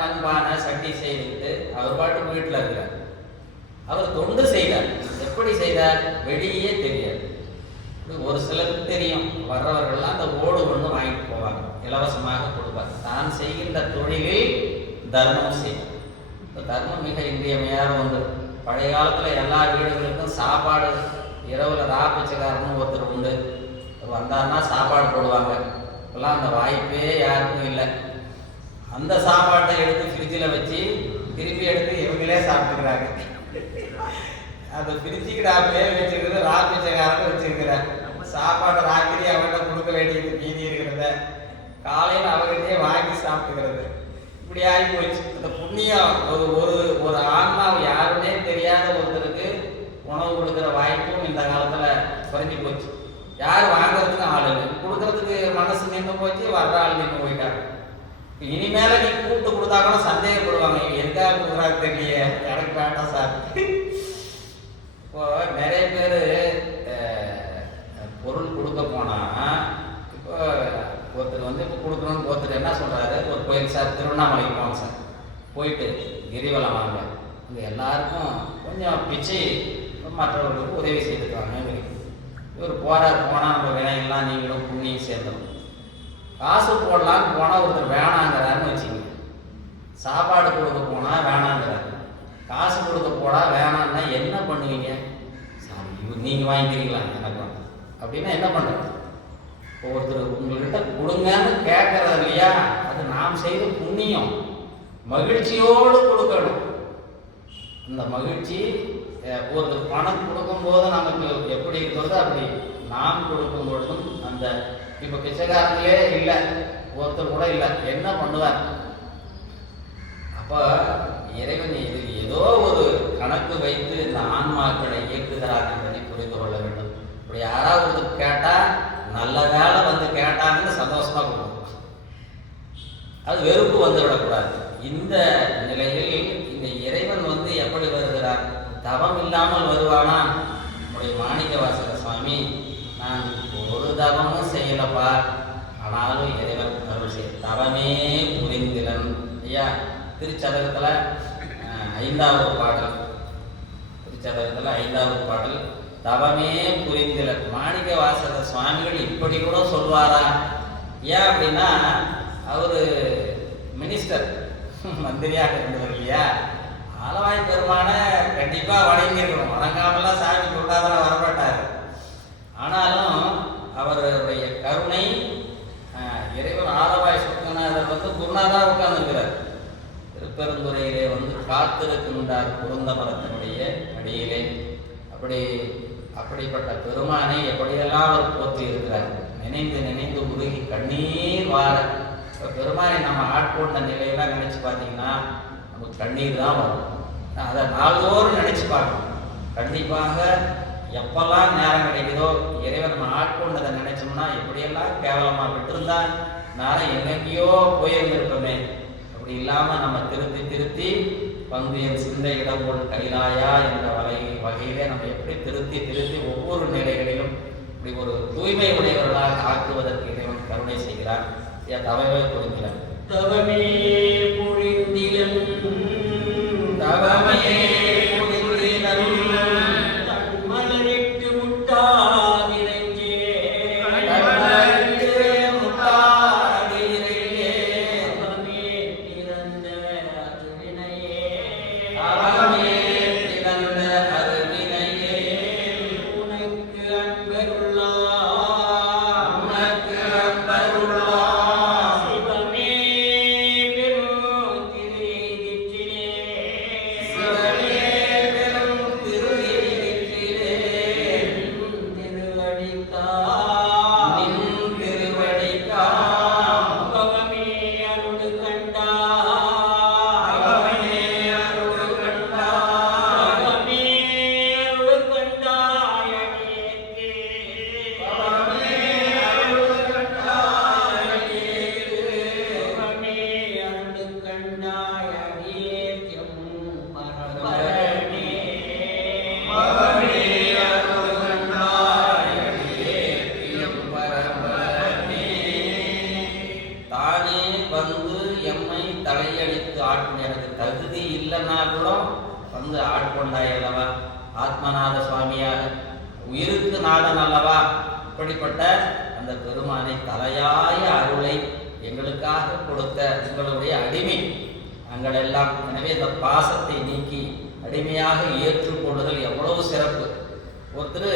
மண்பானை சட்டி செய்துட்டு அவர் பாட்டுக்கு வீட்டில் இருக்கிறார். அவர் தொண்டு செய்தார். எப்படி செய்தார்? வெளியே தெரியாது. ஒரு சிலருக்கு தெரியும். வர்றவர்கள்லாம் அந்த ஓடு ஒன்று வாங்கிட்டு போவாங்க, இலவசமாக கொடுப்பார். தான் செய்கின்ற தொழிலில் தர்மம் செய்யும். இப்போ தர்மம் மிக இன்றியமையாத ஒன்று. பழைய காலத்தில் எல்லா வீடுகளுக்கும் சாப்பாடு இரவில் ராப்பிச்சக்காரன்னு ஒருத்தர் உண்டு. வந்தாருன்னா சாப்பாடு போடுவாங்க. இப்போல்லாம் அந்த வாய்ப்பே யாருக்கும் இல்லை. அந்த சாப்பாட்டை எடுத்து ஃப்ரிட்ஜில் வச்சு திருப்பி எடுத்து இவங்களே சாப்பிட்டுக்கிறாங்க. அது ஃப்ரிட்ஜுக்கு வச்சுக்கிறது ராப்பிச்சக்காரன்னு வச்சுருக்கிறேன். சாப்பாடு ராத்திரி அவங்கள்ட்ட கொடுக்க வேண்டியது மீதி இருக்கிறத காலையில் அவங்ககிட்டயே வாங்கி சாப்பிட்டுக்கிறது. இப்படி ஆகி போச்சு. அந்த புண்ணியம் ஒரு ஆன்மாவை யாருன்னே தெரியாத ஒருத்தருக்கு உணவு கொடுக்குற வாய்ப்பும் இந்த காலத்தில் குறைஞ்சி போச்சு. யார் வாங்குறதுக்கு ஆள் இல்லை, கொடுக்கறதுக்கு மனசு நின்று போச்சு, வர்ற ஆள் நின்று போயிட்டாங்க. இனிமேல நீ கூப்பிட்டு கொடுத்தா கூட சந்தேகப்படுவாங்க, இவங்க எதுக்காக கொடுக்குறாங்க தெரியலையே, எனக்கு வேண்டாம் சார். இப்போ நிறைய பேர் பொருள் கொடுக்க போனால், இப்போ ஒருத்தர் வந்து இப்போ கொடுக்கணும்னு ஒருத்தர் என்ன சொல்கிறாரு, ஒரு கோயில் சார் திருவண்ணாமலைக்கு போங்க சார், போயிட்டு கிரிவலம் வாங்க, இங்கே எல்லாருக்கும் கொஞ்சம் பிச்சை மற்றவர்களுக்கு உதவி செய்துக்குவாங்க. இவர் போனால் நம்ம வினையெல்லாம் நீங்களும் புண்ணியம் சேர்ந்துடும். காசு போடலான்னு போனால் ஒருத்தர் வேணாங்கிறாருன்னு வச்சுக்கோங்க. சாப்பாடு கொடுக்க போனால் வேணாங்கிறாரு, காசு கொடுக்க போனால் வேணான்னா என்ன பண்ணுவீங்க? சாரி இவர் நீங்கள் வாங்கிக்கிறீங்களா எனக்கு அப்படின்னா என்ன பண்ணுறது? இப்போ ஒருத்தர் உங்கள்கிட்ட கொடுங்கன்னு கேட்கறது இல்லையா, அது நாம் செய்த புண்ணியம். மகிழ்ச்சியோடு கொடுக்கணும். அந்த மகிழ்ச்சி ஒருத்தர் பணம் கொடுக்கும்போது நமக்கு எப்படி இருக்கிறதோ அப்படி நாம் கொடுக்கும் பொழுதும் அந்த இப்போ பிச்சைக்காரங்களே இல்லை, ஒருத்தர் கூட இல்லை, என்ன பண்ணுவார்? அப்போ இறைவன் இது ஏதோ ஒரு கணக்கு வைத்து இந்த ஆன்மாக்களை இயக்குகிறார் என்பதை புரிந்து கொள்ள வேண்டும். இப்படி யாராவது ஒருத்தர் கேட்டால் நல்ல வேலை வந்து கேட்டாங்கன்னு சந்தோஷமாக கொடுக்கும். அது வெறுப்பு வந்துவிடக்கூடாது. இந்த நிலையில் இந்த இறைவன் வந்து எப்படி வருகிறார்? தவம் இல்லாமல் வருவானா? நம்முடைய மாணிக்கவாசக சுவாமி, நான் ஒரு தவமும் செய்யலப்பா, ஆனாலும் இறைவன் அருள் செய்ய தவமே புரிந்திலன். ஐயா திருச்சதகத்தில் 5வது பாடல், திருச்சதகத்தில் 5வது பாடல், தவமே புரிந்திலன். மாணிக்கவாசக சுவாமிகள் இப்படி கூட சொல்வாரா? ஏன் அப்படின்னா அவர் மினிஸ்டர், மந்திரியாக இருந்தவர் இல்லையா. ஆலவாய் பெருமான கண்டிப்பாக வணங்கியிருக்கணும். வணங்காமலாம் சாமி கொண்டாதான் வரமாட்டார். ஆனாலும் அவருடைய கருணை, இறைவன் ஆலவாய் சுத்தநாதர் வந்து குருநாதராக உட்கார்ந்துருக்கிறார். திருப்பெருந்துறையிலே வந்து காத்திருக்கின்றார் குருந்தமரத்தினுடைய அடியிலே. அப்படிப்பட்ட பெருமானை எப்படியெல்லாம் அவர் போற்றி இருக்கிறார். நினைந்து நினைந்து உருகி கண்ணீர் வார. இப்போ பெருமானை நம்ம ஆட்கொண்ட நிலையெல்லாம் நினைச்சு பார்த்தீங்கன்னா நமக்கு கண்ணீர் தான் வரும். அதை நாள்தோறும் நினைச்சு பார்க்கணும். கண்டிப்பாக எப்பெல்லாம் நேரம் கிடைக்குதோ இறைவன் நம்ம ஆட்கொண்டதை நினைச்சோம்னா எப்படியெல்லாம் கேவலமாக விட்டுருந்தா நானும் எங்கெங்கேயோ போயிருந்திருப்போமே. அப்படி இல்லாமல் நம்ம திருத்தி பங்கு என் சிந்தை இடம்போல் கைலாயா என்ற வகையிலே நம்ம எப்படி திருத்தி ஒவ்வொரு நிலைகளிலும் இப்படி ஒரு தூய்மை உடையவர்களாக ஆக்குவதற்கு இறைவன் கருணை செய்கிறார். தவமே புரிந்திலன். தவமே புரிந்திலன். தவமே புரிந்திலன். தன்மலரிட்டு முட்டாதிரஞ்சே. தன்மலரிட்டு முட்டாதிரஞ்சே. தவமே பிறந்த அருவினையே. தவமே பிறந்த அருவினையே. உனக்கு அன்பருள்ளா. உனக்கு அன்பருள்ளா. சிவமே பெரும் கீர்த்தியும் பரபரமே. தானே வந்து எம்மை தலையடித்து ஆட்டும் எனக்கு தகுதி இல்லைன்னா கூட வந்து ஆட்கொண்டாய் அல்லவா, ஆத்மநாத சுவாமியாக உயிருக்கு நாதன் அல்லவா. இப்படிப்பட்ட அந்த பெருமானை தலையாய அருளை எங்களுக்காக கொடுத்த உங்களுடைய அடிமை நாங்கள் எல்லாம். எனவே இந்த பாசத்தை நீக்கி அடிமையாக ஏற்றுக்கொள்ளுதல் எவ்வளவு சிறப்பு. ஒருத்தர்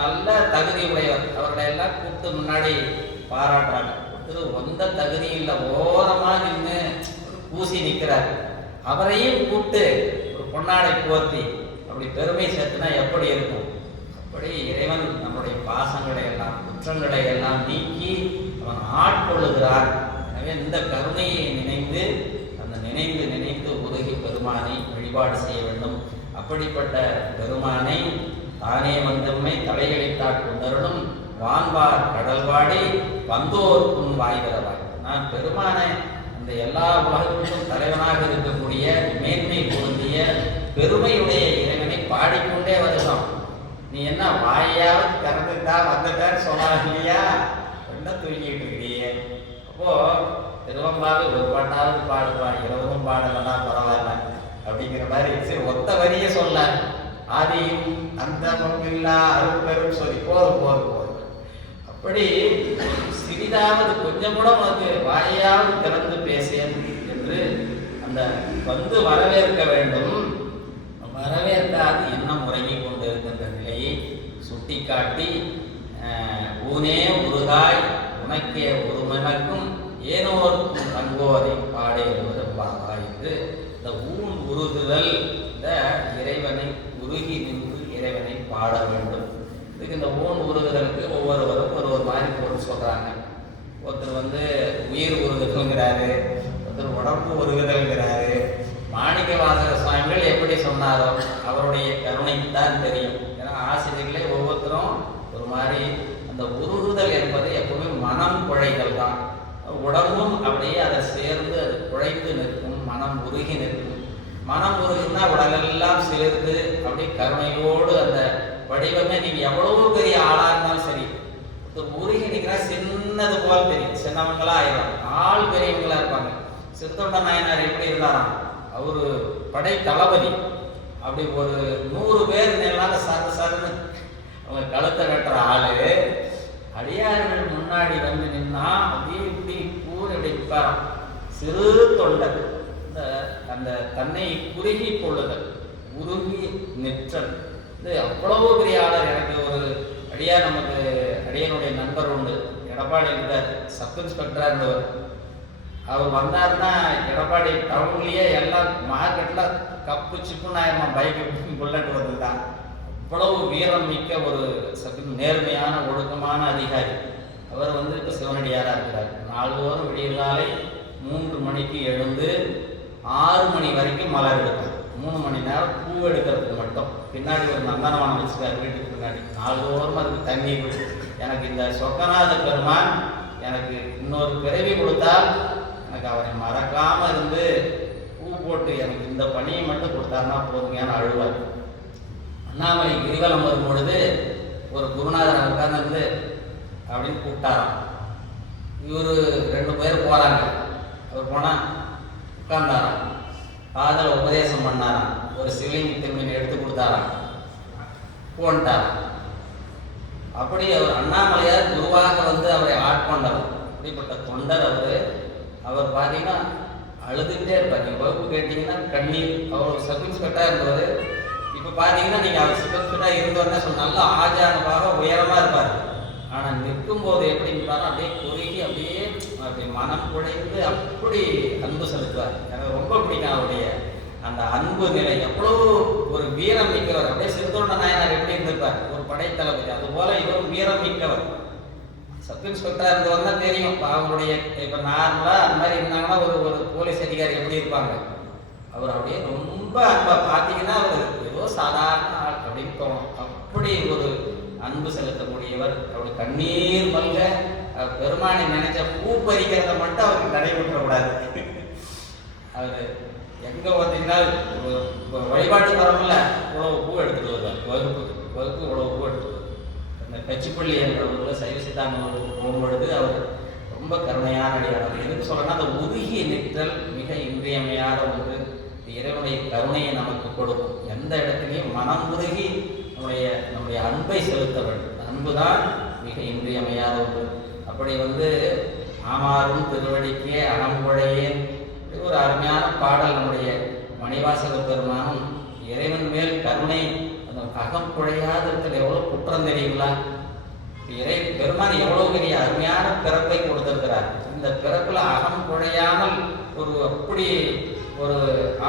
நல்ல தகுதி உடையவர், அவர்களை எல்லாம் கூப்பிட்டு முன்னாடி பாராட்டுறாங்க. ஒருத்தர் வந்த தகுதி இல்லை, ஓரமாக நின்று பூசி நிற்கிறார், அவரையும் கூப்பிட்டு ஒரு பொன்னாடை போர்த்தி அப்படி பெருமை சேர்த்துனா எப்படி இருக்கும்? அப்படி இறைவன் நம்முடைய பாசங்களை எல்லாம் குற்றங்களை எல்லாம் நீக்கி அவன் ஆட்கொள்ளுகிறான். எனவே இந்த கருணையை நினைந்து அந்த நினைந்து நினைந்து உருகி பெருமானை வழிபாடு செய்ய வேண்டும். அப்படிப்பட்ட பெருமானை தானே வந்தம்மை தலையளித்தாட் கொண்டருளும் வான்பார் கடல்வாடி வந்தோர்க்கும் வாய்கிறவாய். நான் பெருமானை அந்த எல்லா உலகத்திற்கும் தலைவனாக இருக்கக்கூடிய மேன்மை பொருந்திய பெருமையுடைய இறைவனை பாடிக்கொண்டே வருகிறோம். நீ என்ன வாயாவது திறந்துட்டா வந்துட்டான்னு சொன்னாங்க இல்லையா, என்ன தூங்கிட்டு இருக்கிறீங்க? அப்போ திருவம்பாவது ஒரு பாட்டாவது பாடுவா, இரவும் பாடலன்னா பரவாயில்ல அப்படிங்கிற மாதிரி சரி ஒத்த வரிய சொல்ல ஆதியும் அந்தமும் இல்லா அருட்பெரும் சொல்லி போதும் போதும் போதும். அப்படி சிறிதாவது கொஞ்சம் கூட உனக்கு வாயாவது திறந்து பேசேன் என்று அந்த வந்து வரவேற்க வேண்டும். வரவேற்காது இன்னும் உறங்கிக் கொண்டிருக்கின்ற நிலையை சுட்டிக்காட்டி ஊனே உருகாய் உனக்கே ஒருமனக்கும் ஏனோர்க்கும் தங்கோதை பாடேறுவது பாவா என்று இந்த ஊன் உருகுதல், இந்த இறைவனை உருகி நின்று இறைவனை பாட வேண்டும். இதுக்கு இந்த ஊன் உருகுதலுக்கு ஒவ்வொருவரும் ஒரு மாதிரி பொருள் சொல்றாங்க. ஒருத்தர் உயிர் உருகுதல்ங்கிறாரு, ஒருத்தர் உடம்பு உருகுதல்ங்கிறாரு. மாணிக்க வாசக சுவாமிகள் எப்படி சொன்னாரோ அவருடைய கருணைக்கு தான் தெரியும். ஏன்னா ஆசிரியர்களே ஒவ்வொருத்தரும் ஒரு மாதிரி அந்த உருகுதல் என்பது எப்பவுமே மனம் குழைதல் தான். உடம்பும் அப்படியே அதை சேர்ந்து அது குழைந்து நிற்கும், மனம் உருகி நிற்கும். மனம் உருகுன்னா உடலெல்லாம் சேர்ந்து அப்படி கருணையோடு அந்த வடிவமே நீங்கள் எவ்வளவு பெரிய ஆளாக இருந்தாலும் சரி, உருகி நிற்கிறா சின்னது போல் தெரியும், சின்னவங்களா ஆயிடும், ஆள் பெரியவங்களா இருப்பாங்க. சிறுத்தொண்ட நாயனார் எப்படி இருந்தாராம், அவரு படை தளபதி. அப்படி ஒரு 100 பேர் நிலால சதுன்னு அவங்க கழுத்தை கட்டுற ஆளு அடியார்கள் முன்னாடி வந்து நின்னா அப்படியே இப்படி கூறி அப்படி உட்காரம். சிறு தொண்டர் அந்த தன்னை குறுகி கொள்ளுதல், உருகி நிற்றல், இது அவ்வளவு பெரிய ஆளர். எனக்கு ஒரு அடியார், நமக்கு அடியனுடைய நண்பர் உண்டு, எடப்பாடி இருந்தார், சப் இன்ஸ்பெக்டரா இருந்தவர். அவர் வந்தாருன்னா எடப்பாடி டவுன்லயே எல்லாம் மார்க்கெட்டில் கப்பு சிப்புன்னு ஆயிரமா பைக்கு புல்லட் வந்துதான். அவ்வளவு வீரம் மிக்க ஒரு நேர்மையான ஒழுக்கமான அதிகாரி. அவர் இப்போ சிவனடியாராக இருக்கிறார். நாள்தோறும் விடியற்காலை 3 மணிக்கு எழுந்து 6 மணி வரைக்கும் மலர் எடுப்பார். 3 மணி நேரம் பூ எடுக்கிறதுக்கு மட்டும். பின்னாடி ஒரு நந்தனவனம் வச்சுக்கார் வீட்டுக்கு பின்னாடி. நாள்தோறும் அதுக்கு தண்ணீர். எனக்கு இந்த சொக்கநாத பெருமான் எனக்கு இன்னொரு பிறவி கொடுத்தால் எனக்கு அவரை மறக்காம இருந்து பூ போட்டு எனக்கு இந்த பணியை மட்டும் கொடுத்தாருன்னா போதுங்கன்னு அழுவார். அண்ணாமலை கிரிவலம் வரும் பொழுது ஒரு குருநாதர் உட்கார்ந்து அப்படின்னு கூப்பிட்டாராம். இவர் 2 பேர் போறாங்க. அவர் போனா உட்கார்ந்தாராம், காதல உபதேசம் பண்ணாராம், ஒரு சிவலிங்க திருமணி எடுத்து கொடுத்தாராம், போன்ட்டாராம். அப்படி அவர் அண்ணாமலையார் குருவாக அவரை ஆட்கொண்டவர். அப்படிப்பட்ட தொண்டர் அவர் பார்த்தீங்கன்னா அழுதுகிட்டே இருப்பார். நீங்கள் வகுப்பு கேட்டீங்கன்னா கண்ணீர். அவர் சப் இன்ஸ்பெக்டராக இருந்தவர். இப்போ பார்த்தீங்கன்னா நீங்கள் அவர் சப் இன்ஸ்பெக்டராக இருந்தவர்னா நல்ல ஆஜானுபாக உயரமாக இருப்பார். ஆனால் நிற்கும் போது எப்படி இருப்பாரோ அப்படியே குறுகி அப்படியே அப்படி மனம் குழைந்து அப்படி அன்பு செலுத்துவார். எனக்கு ரொம்ப பிடிக்கும் அவருடைய அந்த அன்பு நிலை. எவ்வளவு ஒரு வீரம் மிக்கவர். அப்படியே சிறுத்தொண்ட நாயனார் எப்படி இருந்திருப்பார், ஒரு படைத்தளபதி. அதுபோல இவரும் வீரம் மிக்கவர். சப் இன்ஸ்பெக்டராக இருந்தவர் தான் தெரியும். அவங்களுடைய இப்போ நார்மலாக அந்த மாதிரி இருந்தாங்கன்னா ஒரு போலீஸ் அதிகாரி எப்படி இருப்பாங்க. அவர் அப்படியே ரொம்ப அன்பா பார்த்தீங்கன்னா அவர் ஏதோ சாதாரண ஆள் அப்படின்னு தோணும். அப்படி ஒரு அன்பு செலுத்தக்கூடியவர். அவருடைய கண்ணீர் மல்க பெருமானை நினைச்ச பூ பறிக்கிறத மட்டும் அவருக்கு நடைபெற்றக்கூடாது. அவர் எங்கே பார்த்தீங்கன்னா வழிபாட்டு தரமில்ல உழவு பூ எடுத்துகிட்டு வருவார். வகுப்பு உழவு பூ எடுத்துட்டு வருவார். அந்த கச்சிப்பள்ளி என்ற ஊரில் சைவ சித்தாந்த ஊருக்கு போகும்பொழுது அவர் ரொம்ப கருணையான அடியாளர். எதுக்கு சொல்லணும்னா அந்த உருகிய நிற்றல் மிக இன்றியமையாத ஒன்று. இறைவனுடைய கருணையை நமக்கு கொடுக்கும். எந்த இடத்துலையும் மனம் உருகி நம்முடைய அன்பை செலுத்த வேண்டும். அன்பு தான் மிக இன்றியமையாத ஒன்று. அப்படி ஆமாறும் திருவடிக்கே அகம்புழையேன் ஒரு அருமையான பாடல். நம்முடைய மணிவாசக பெருமானும் இறைவன் மேல் கருணை அந்த அகம்புழையாத இடத்துல எவ்வளோ குற்றம் தெரியுங்களா? இறை பெருமான் எவ்வளோ பெரிய அருமையான பிறப்பை கொடுத்திருக்கிறார். இந்த பிறப்பில் அகம் குழையாமல் அப்படி ஒரு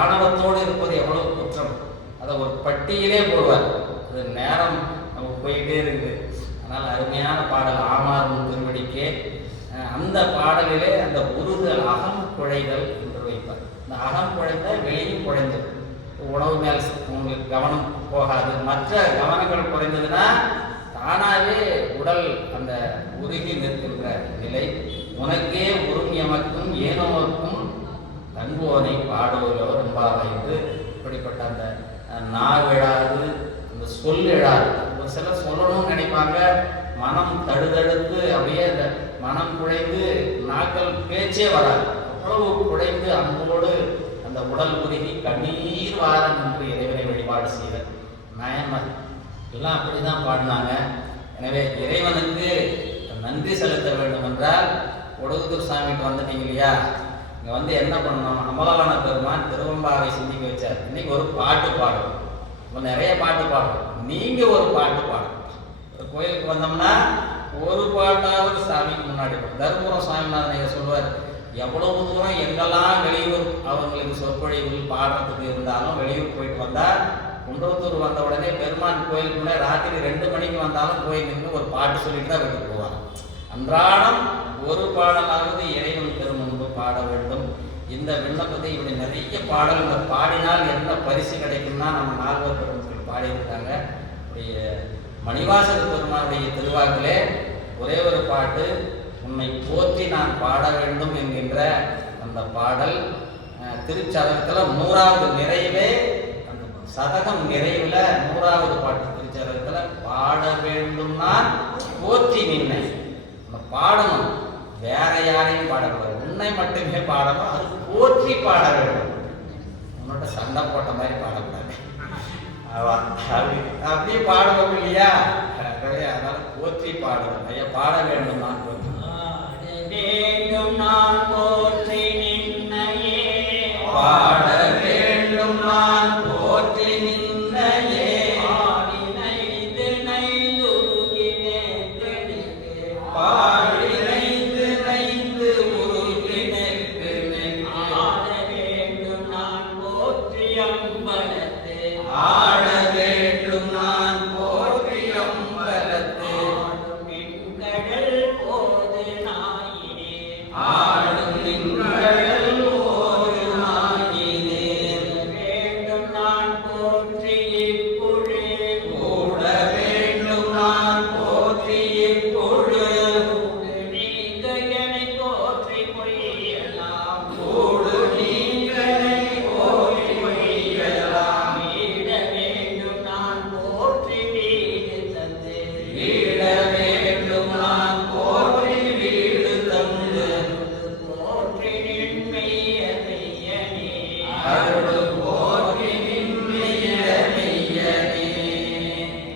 ஆணவத்தோடு இருப்பது எவ்வளவு குற்றம். அதை ஒரு பட்டியலே போடுவார். அது நேரம் நமக்கு போயிட்டே இருக்குது. அதனால் அருமையான பாடல் ஆமாறும் திருவடிக்கே. அந்த பாடலிலே அந்த உருதல் அகம் குழைதல் என்று வைப்பார். இந்த அகம் குழைந்தால் வெளியும் குழைந்தது. உணவு மேல் உங்களுக்கு கவனம் போகாது. மற்ற கவனங்கள் குறைந்ததுன்னா தானாகவே உடல் அந்த உருகி நிற்கின்ற நிலை. உனக்கே உருகி எமக்கும் ஏனோக்கும் தங்குவோனை பாடுவதோ என்பாவை என்று இப்படிப்பட்ட அந்த நாவிழாது அந்த சொல் எழாது. ஒரு சிலர் சொல்லணும்னு நினைப்பாங்க, மனம் தடுதடுத்து அப்படியே அந்த மனம் குழைந்து நாக்கள் பேச்சே வராது. அவ்வளவு குழைந்து அன்போடு அந்த உடல் உருகி கண்ணீர் வாரம் என்று இறைவனை வழிபாடு செய்த நயமர் எல்லாம் அப்படிதான் பாடினாங்க. எனவே இறைவனுக்கு நன்றி செலுத்த வேண்டும் என்றால் ஒடுகுதூர் சாமிக்கு வந்துட்டீங்க இல்லையா, இங்கே என்ன பண்ணணும்? அமலவான பெருமான் திருவம்பாவை சிந்திக்க வச்சார். இன்னைக்கு ஒரு பாட்டு பாடணும். இப்போ நிறைய பாட்டு பாடணும். நீங்கள் ஒரு பாட்டு பாடணும். ஒரு கோயிலுக்கு வந்தோம்னா ஒரு பாட்டாவது சாமிக்கு முன்னாடி போடும். தருமபுரம் சாமிநாதன் சொல்லுவார், எவ்வளவு தூரம் எங்கெல்லாம் வெளியூர் அவங்களுக்கு சொற்பொழிவுகள் பாடுறதுக்கு இருந்தாலும் வெளியூர் போயிட்டு வந்தால் குன்றத்தூர் வந்த உடனே பெருமான் கோயிலுக்குள்ளே ராத்திரி 2 மணிக்கு வந்தாலும் கோயில் நின்று ஒரு பாட்டு சொல்லிட்டு தான் வீட்டுக்கு போவாங்க. அன்றாடம் ஒரு பாடலாவது இறைவன் திருமுன்பு பாட வேண்டும். இந்த விண்ணப்பத்தை இப்படி நிறைய பாடல்கள் பாடினால் என்ன பரிசு கிடைக்கும்னா நம்ம நால்வர் பெருமக்கள் பாடியிருக்காங்க. மணிவாசக பெருமானுடைய திருவாக்கிலே ஒரே ஒரு பாட்டு, உன்னை போற்றி நான் பாட வேண்டும் என்கின்ற அந்த பாடல் திருச்சதகத்தில் 100வது நிறைவே, அந்த சதகம் நிறைவில் 100வது பாட்டு திருச்சதகத்தில் பாட வேண்டும் நான் போற்றி நின்னை. பாடணும், வேற யாரையும் பாடக்கூடாது, உன்னை மட்டுமே பாடணும். அது போற்றி பாட வேண்டும். உன்னோட சண்டை போட்ட மாதிரி பாடக்கூடாது. அப்படியே பாடுவோம் இல்லையா? அதனால போற்றி பாடணும். ஐயா பாட வேண்டும் நான் போற்றி நான் போற்றி நின்னையே, பாட வேண்டும் நான் போற்றி நின்னையே, பாடினைந்து நைந்துருகினேற்கு பாடினைந்து நைந்து உருகினேற்கு ஆட வேண்டும் நான் போற்றி அம்பலத்து, ஆட வேண்டும் நான் போற்றி அம்பலத்து, கடல் போது நாயினே, ஆடும் நின்கடல் ஓடு நாயினே, வேண்டும் நான் போற்றி இப்புழே, கூட வேண்டும் நான் போற்றி இப்பொழு, நீங்க என்னை போற்றி பொய்யலாம், கூடு நீங்களை போற்றி பொய்யலாம், ஈட வேண்டும் நான் போற்றி வீடு தந்து, ஈட வேண்டும் நான் போற்றி வீடு தந்து, போற்றி நின்மையதையனே, அருள் போற்றி நின்மைய மெய்யனே.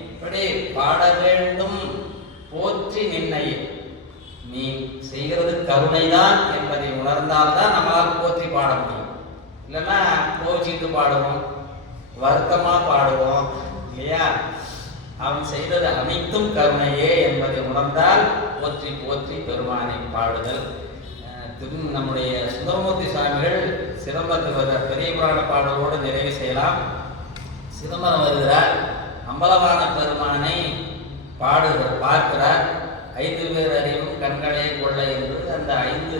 இப்படி பாட வேண்டும் போற்றி நின்னை. நீ செய்கிறது கருணைதான் என்பதை உணர்ந்தால்தான் நம்மளால் போற்றி பாட முடியும். இல்லைன்னா கோச்சிட்டு பாடுவோம், வருத்தமா பாடுவோம் இல்லையா? அவன் செய்தது அனைத்தும் கருணையே என்பதை உணர்ந்தால் போற்றி போற்றி பெருமானை பாடுதல். நம்முடைய சுந்தரமூர்த்தி சுவாமிகள் சிதம்பரத்துக்கு வருகிறார். பெரிய புராண பாடலோடு நிறைவு செய்யலாம். சிதம்பரம் வருகிறார். அம்பலவான பெருமானை பார்க்கிறார். 5 பேர் அறிவும் கண்களே கொள்ள என்று அந்த 5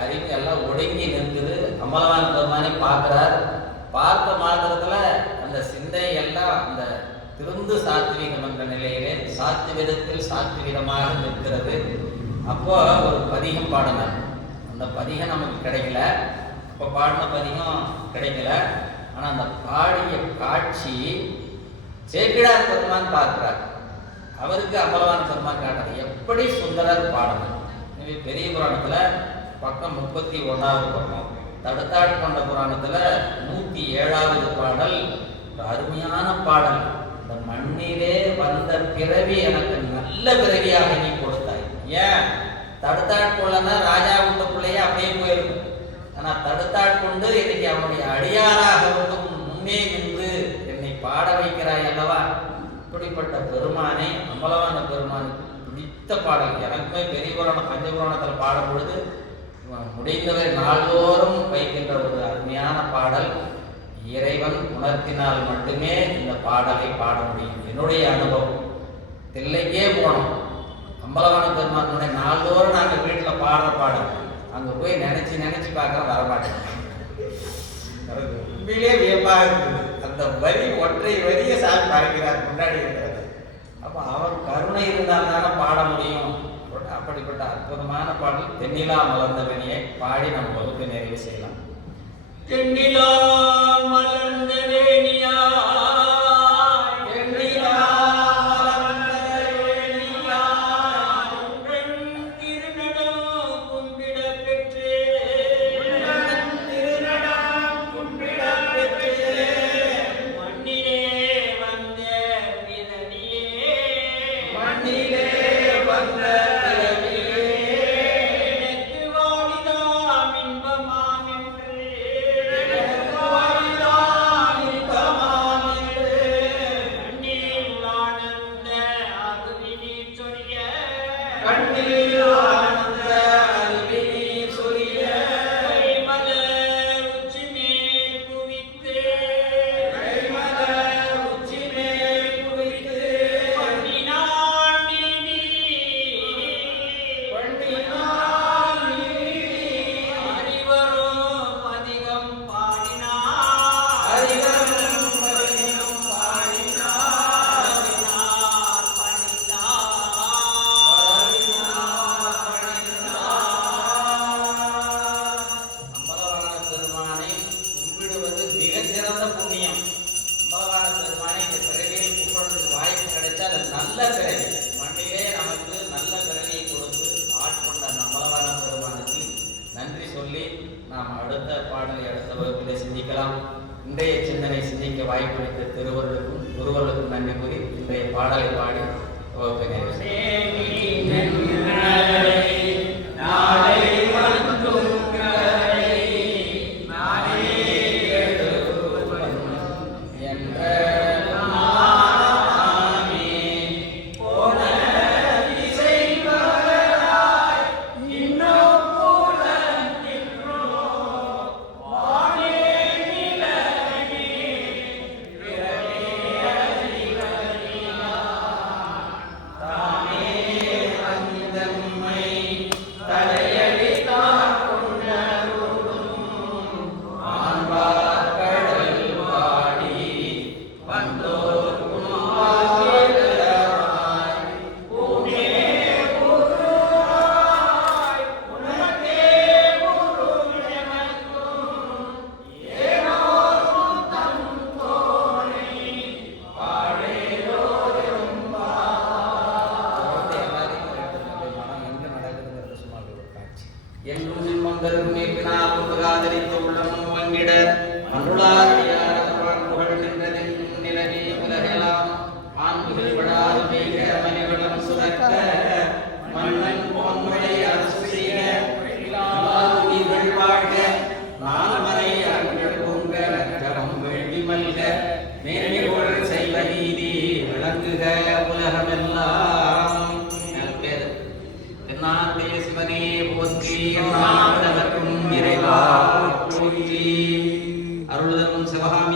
அறிவு எல்லாம் ஒடுங்கி நிற்குது. அம்பலவான பெருமானை பார்க்கிறார். பார்த்த மாத்திரத்தில் அந்த சிந்தை எல்லாம் அந்த திருந்து சாத்வீகம் என்ற நிலையிலே சாத்விதத்தில் சாத்விதமாக நிற்கிறது. அப்போ ஒரு பதிகம் பாடினார். அந்த பதிகம் நமக்கு கிடைக்கல. அப்போ பாடின பதிகம் கிடைக்கல. ஆனால் அந்த பாடிய காட்சி சேக்கிழார் பெருமான் பார்க்கிறார். அவருக்கு அம்பலவான பெருமான் காட்டுறார் எப்படி சுந்தரர் பாடணும். எனவே பெரிய புராணத்தில் பக்கம் 31வது பக்கம், தடுத்தாட்கொண்ட புராணத்தில் 107வது பாடல் ஒரு அருமையான பாடல். இந்த மண்ணிலே வந்த பிறவி எனக்கு நல்ல பிறவியாக நீ கொடுத்தாய். ஏன் தடுத்தாட்கொள்ளனா ராஜா விட்ட பிள்ளையே அப்படியே போயிருக்கும். ஆனால் தடுத்தாட்கொண்டு இன்னைக்கு அவனுடைய அடியாராக வந்து முன்னே நின்று என்னை பாட வைக்கிறாய் அல்லவா. இப்படிப்பட்ட பெருமானை, அம்பலவான பெருமானுக்கு பிடித்த பாடல். எனக்குமே பெரிய புராணம் பஞ்சபுராணத்தில் பாடும் பொழுது முடிந்தவரை நாள்தோறும் வைக்கின்ற ஒரு அருமையான பாடல். இறைவன் உணர்த்தினால் மட்டுமே இந்த பாடலை பாட முடியும். என்னுடைய அனுபவம், தில்லைக்கே போனோம், அம்பலவான பெருமானுடைய நாள்தோறும் நாங்கள் வீட்டில் பாடுற பாடல் அங்கே போய் நினச்சி பார்க்குறோம், வரமாட்டேன். உண்மையிலே வியப்பாக இருக்குது. அந்த வரி ஒற்றை வரியை சாமி பார்க்கிறார் முன்னாடி இருக்கிறது. அப்போ அவர் கருணை இருந்தால் தானே பாட முடியும். அப்படிப்பட்ட அற்புதமான பாடல் தென்னிலா மலர்ந்தவனையை பாடி நம்ம வகுப்பு நிறைவு செய்யலாம். தென்னிலா மலர்ந்தவேணியா இன்றைய சிந்தனை சிந்திக்க வாய்ப்பளித்த திருவருளுக்கும் குருவர்களுக்கும் நன்றி கூறி இன்றைய பாடலை பாடி வகுப்பை என்றும் மங்கரும் மேற்பினால் ஆதரித்த உள்ளமும் வங்கிட அருளார்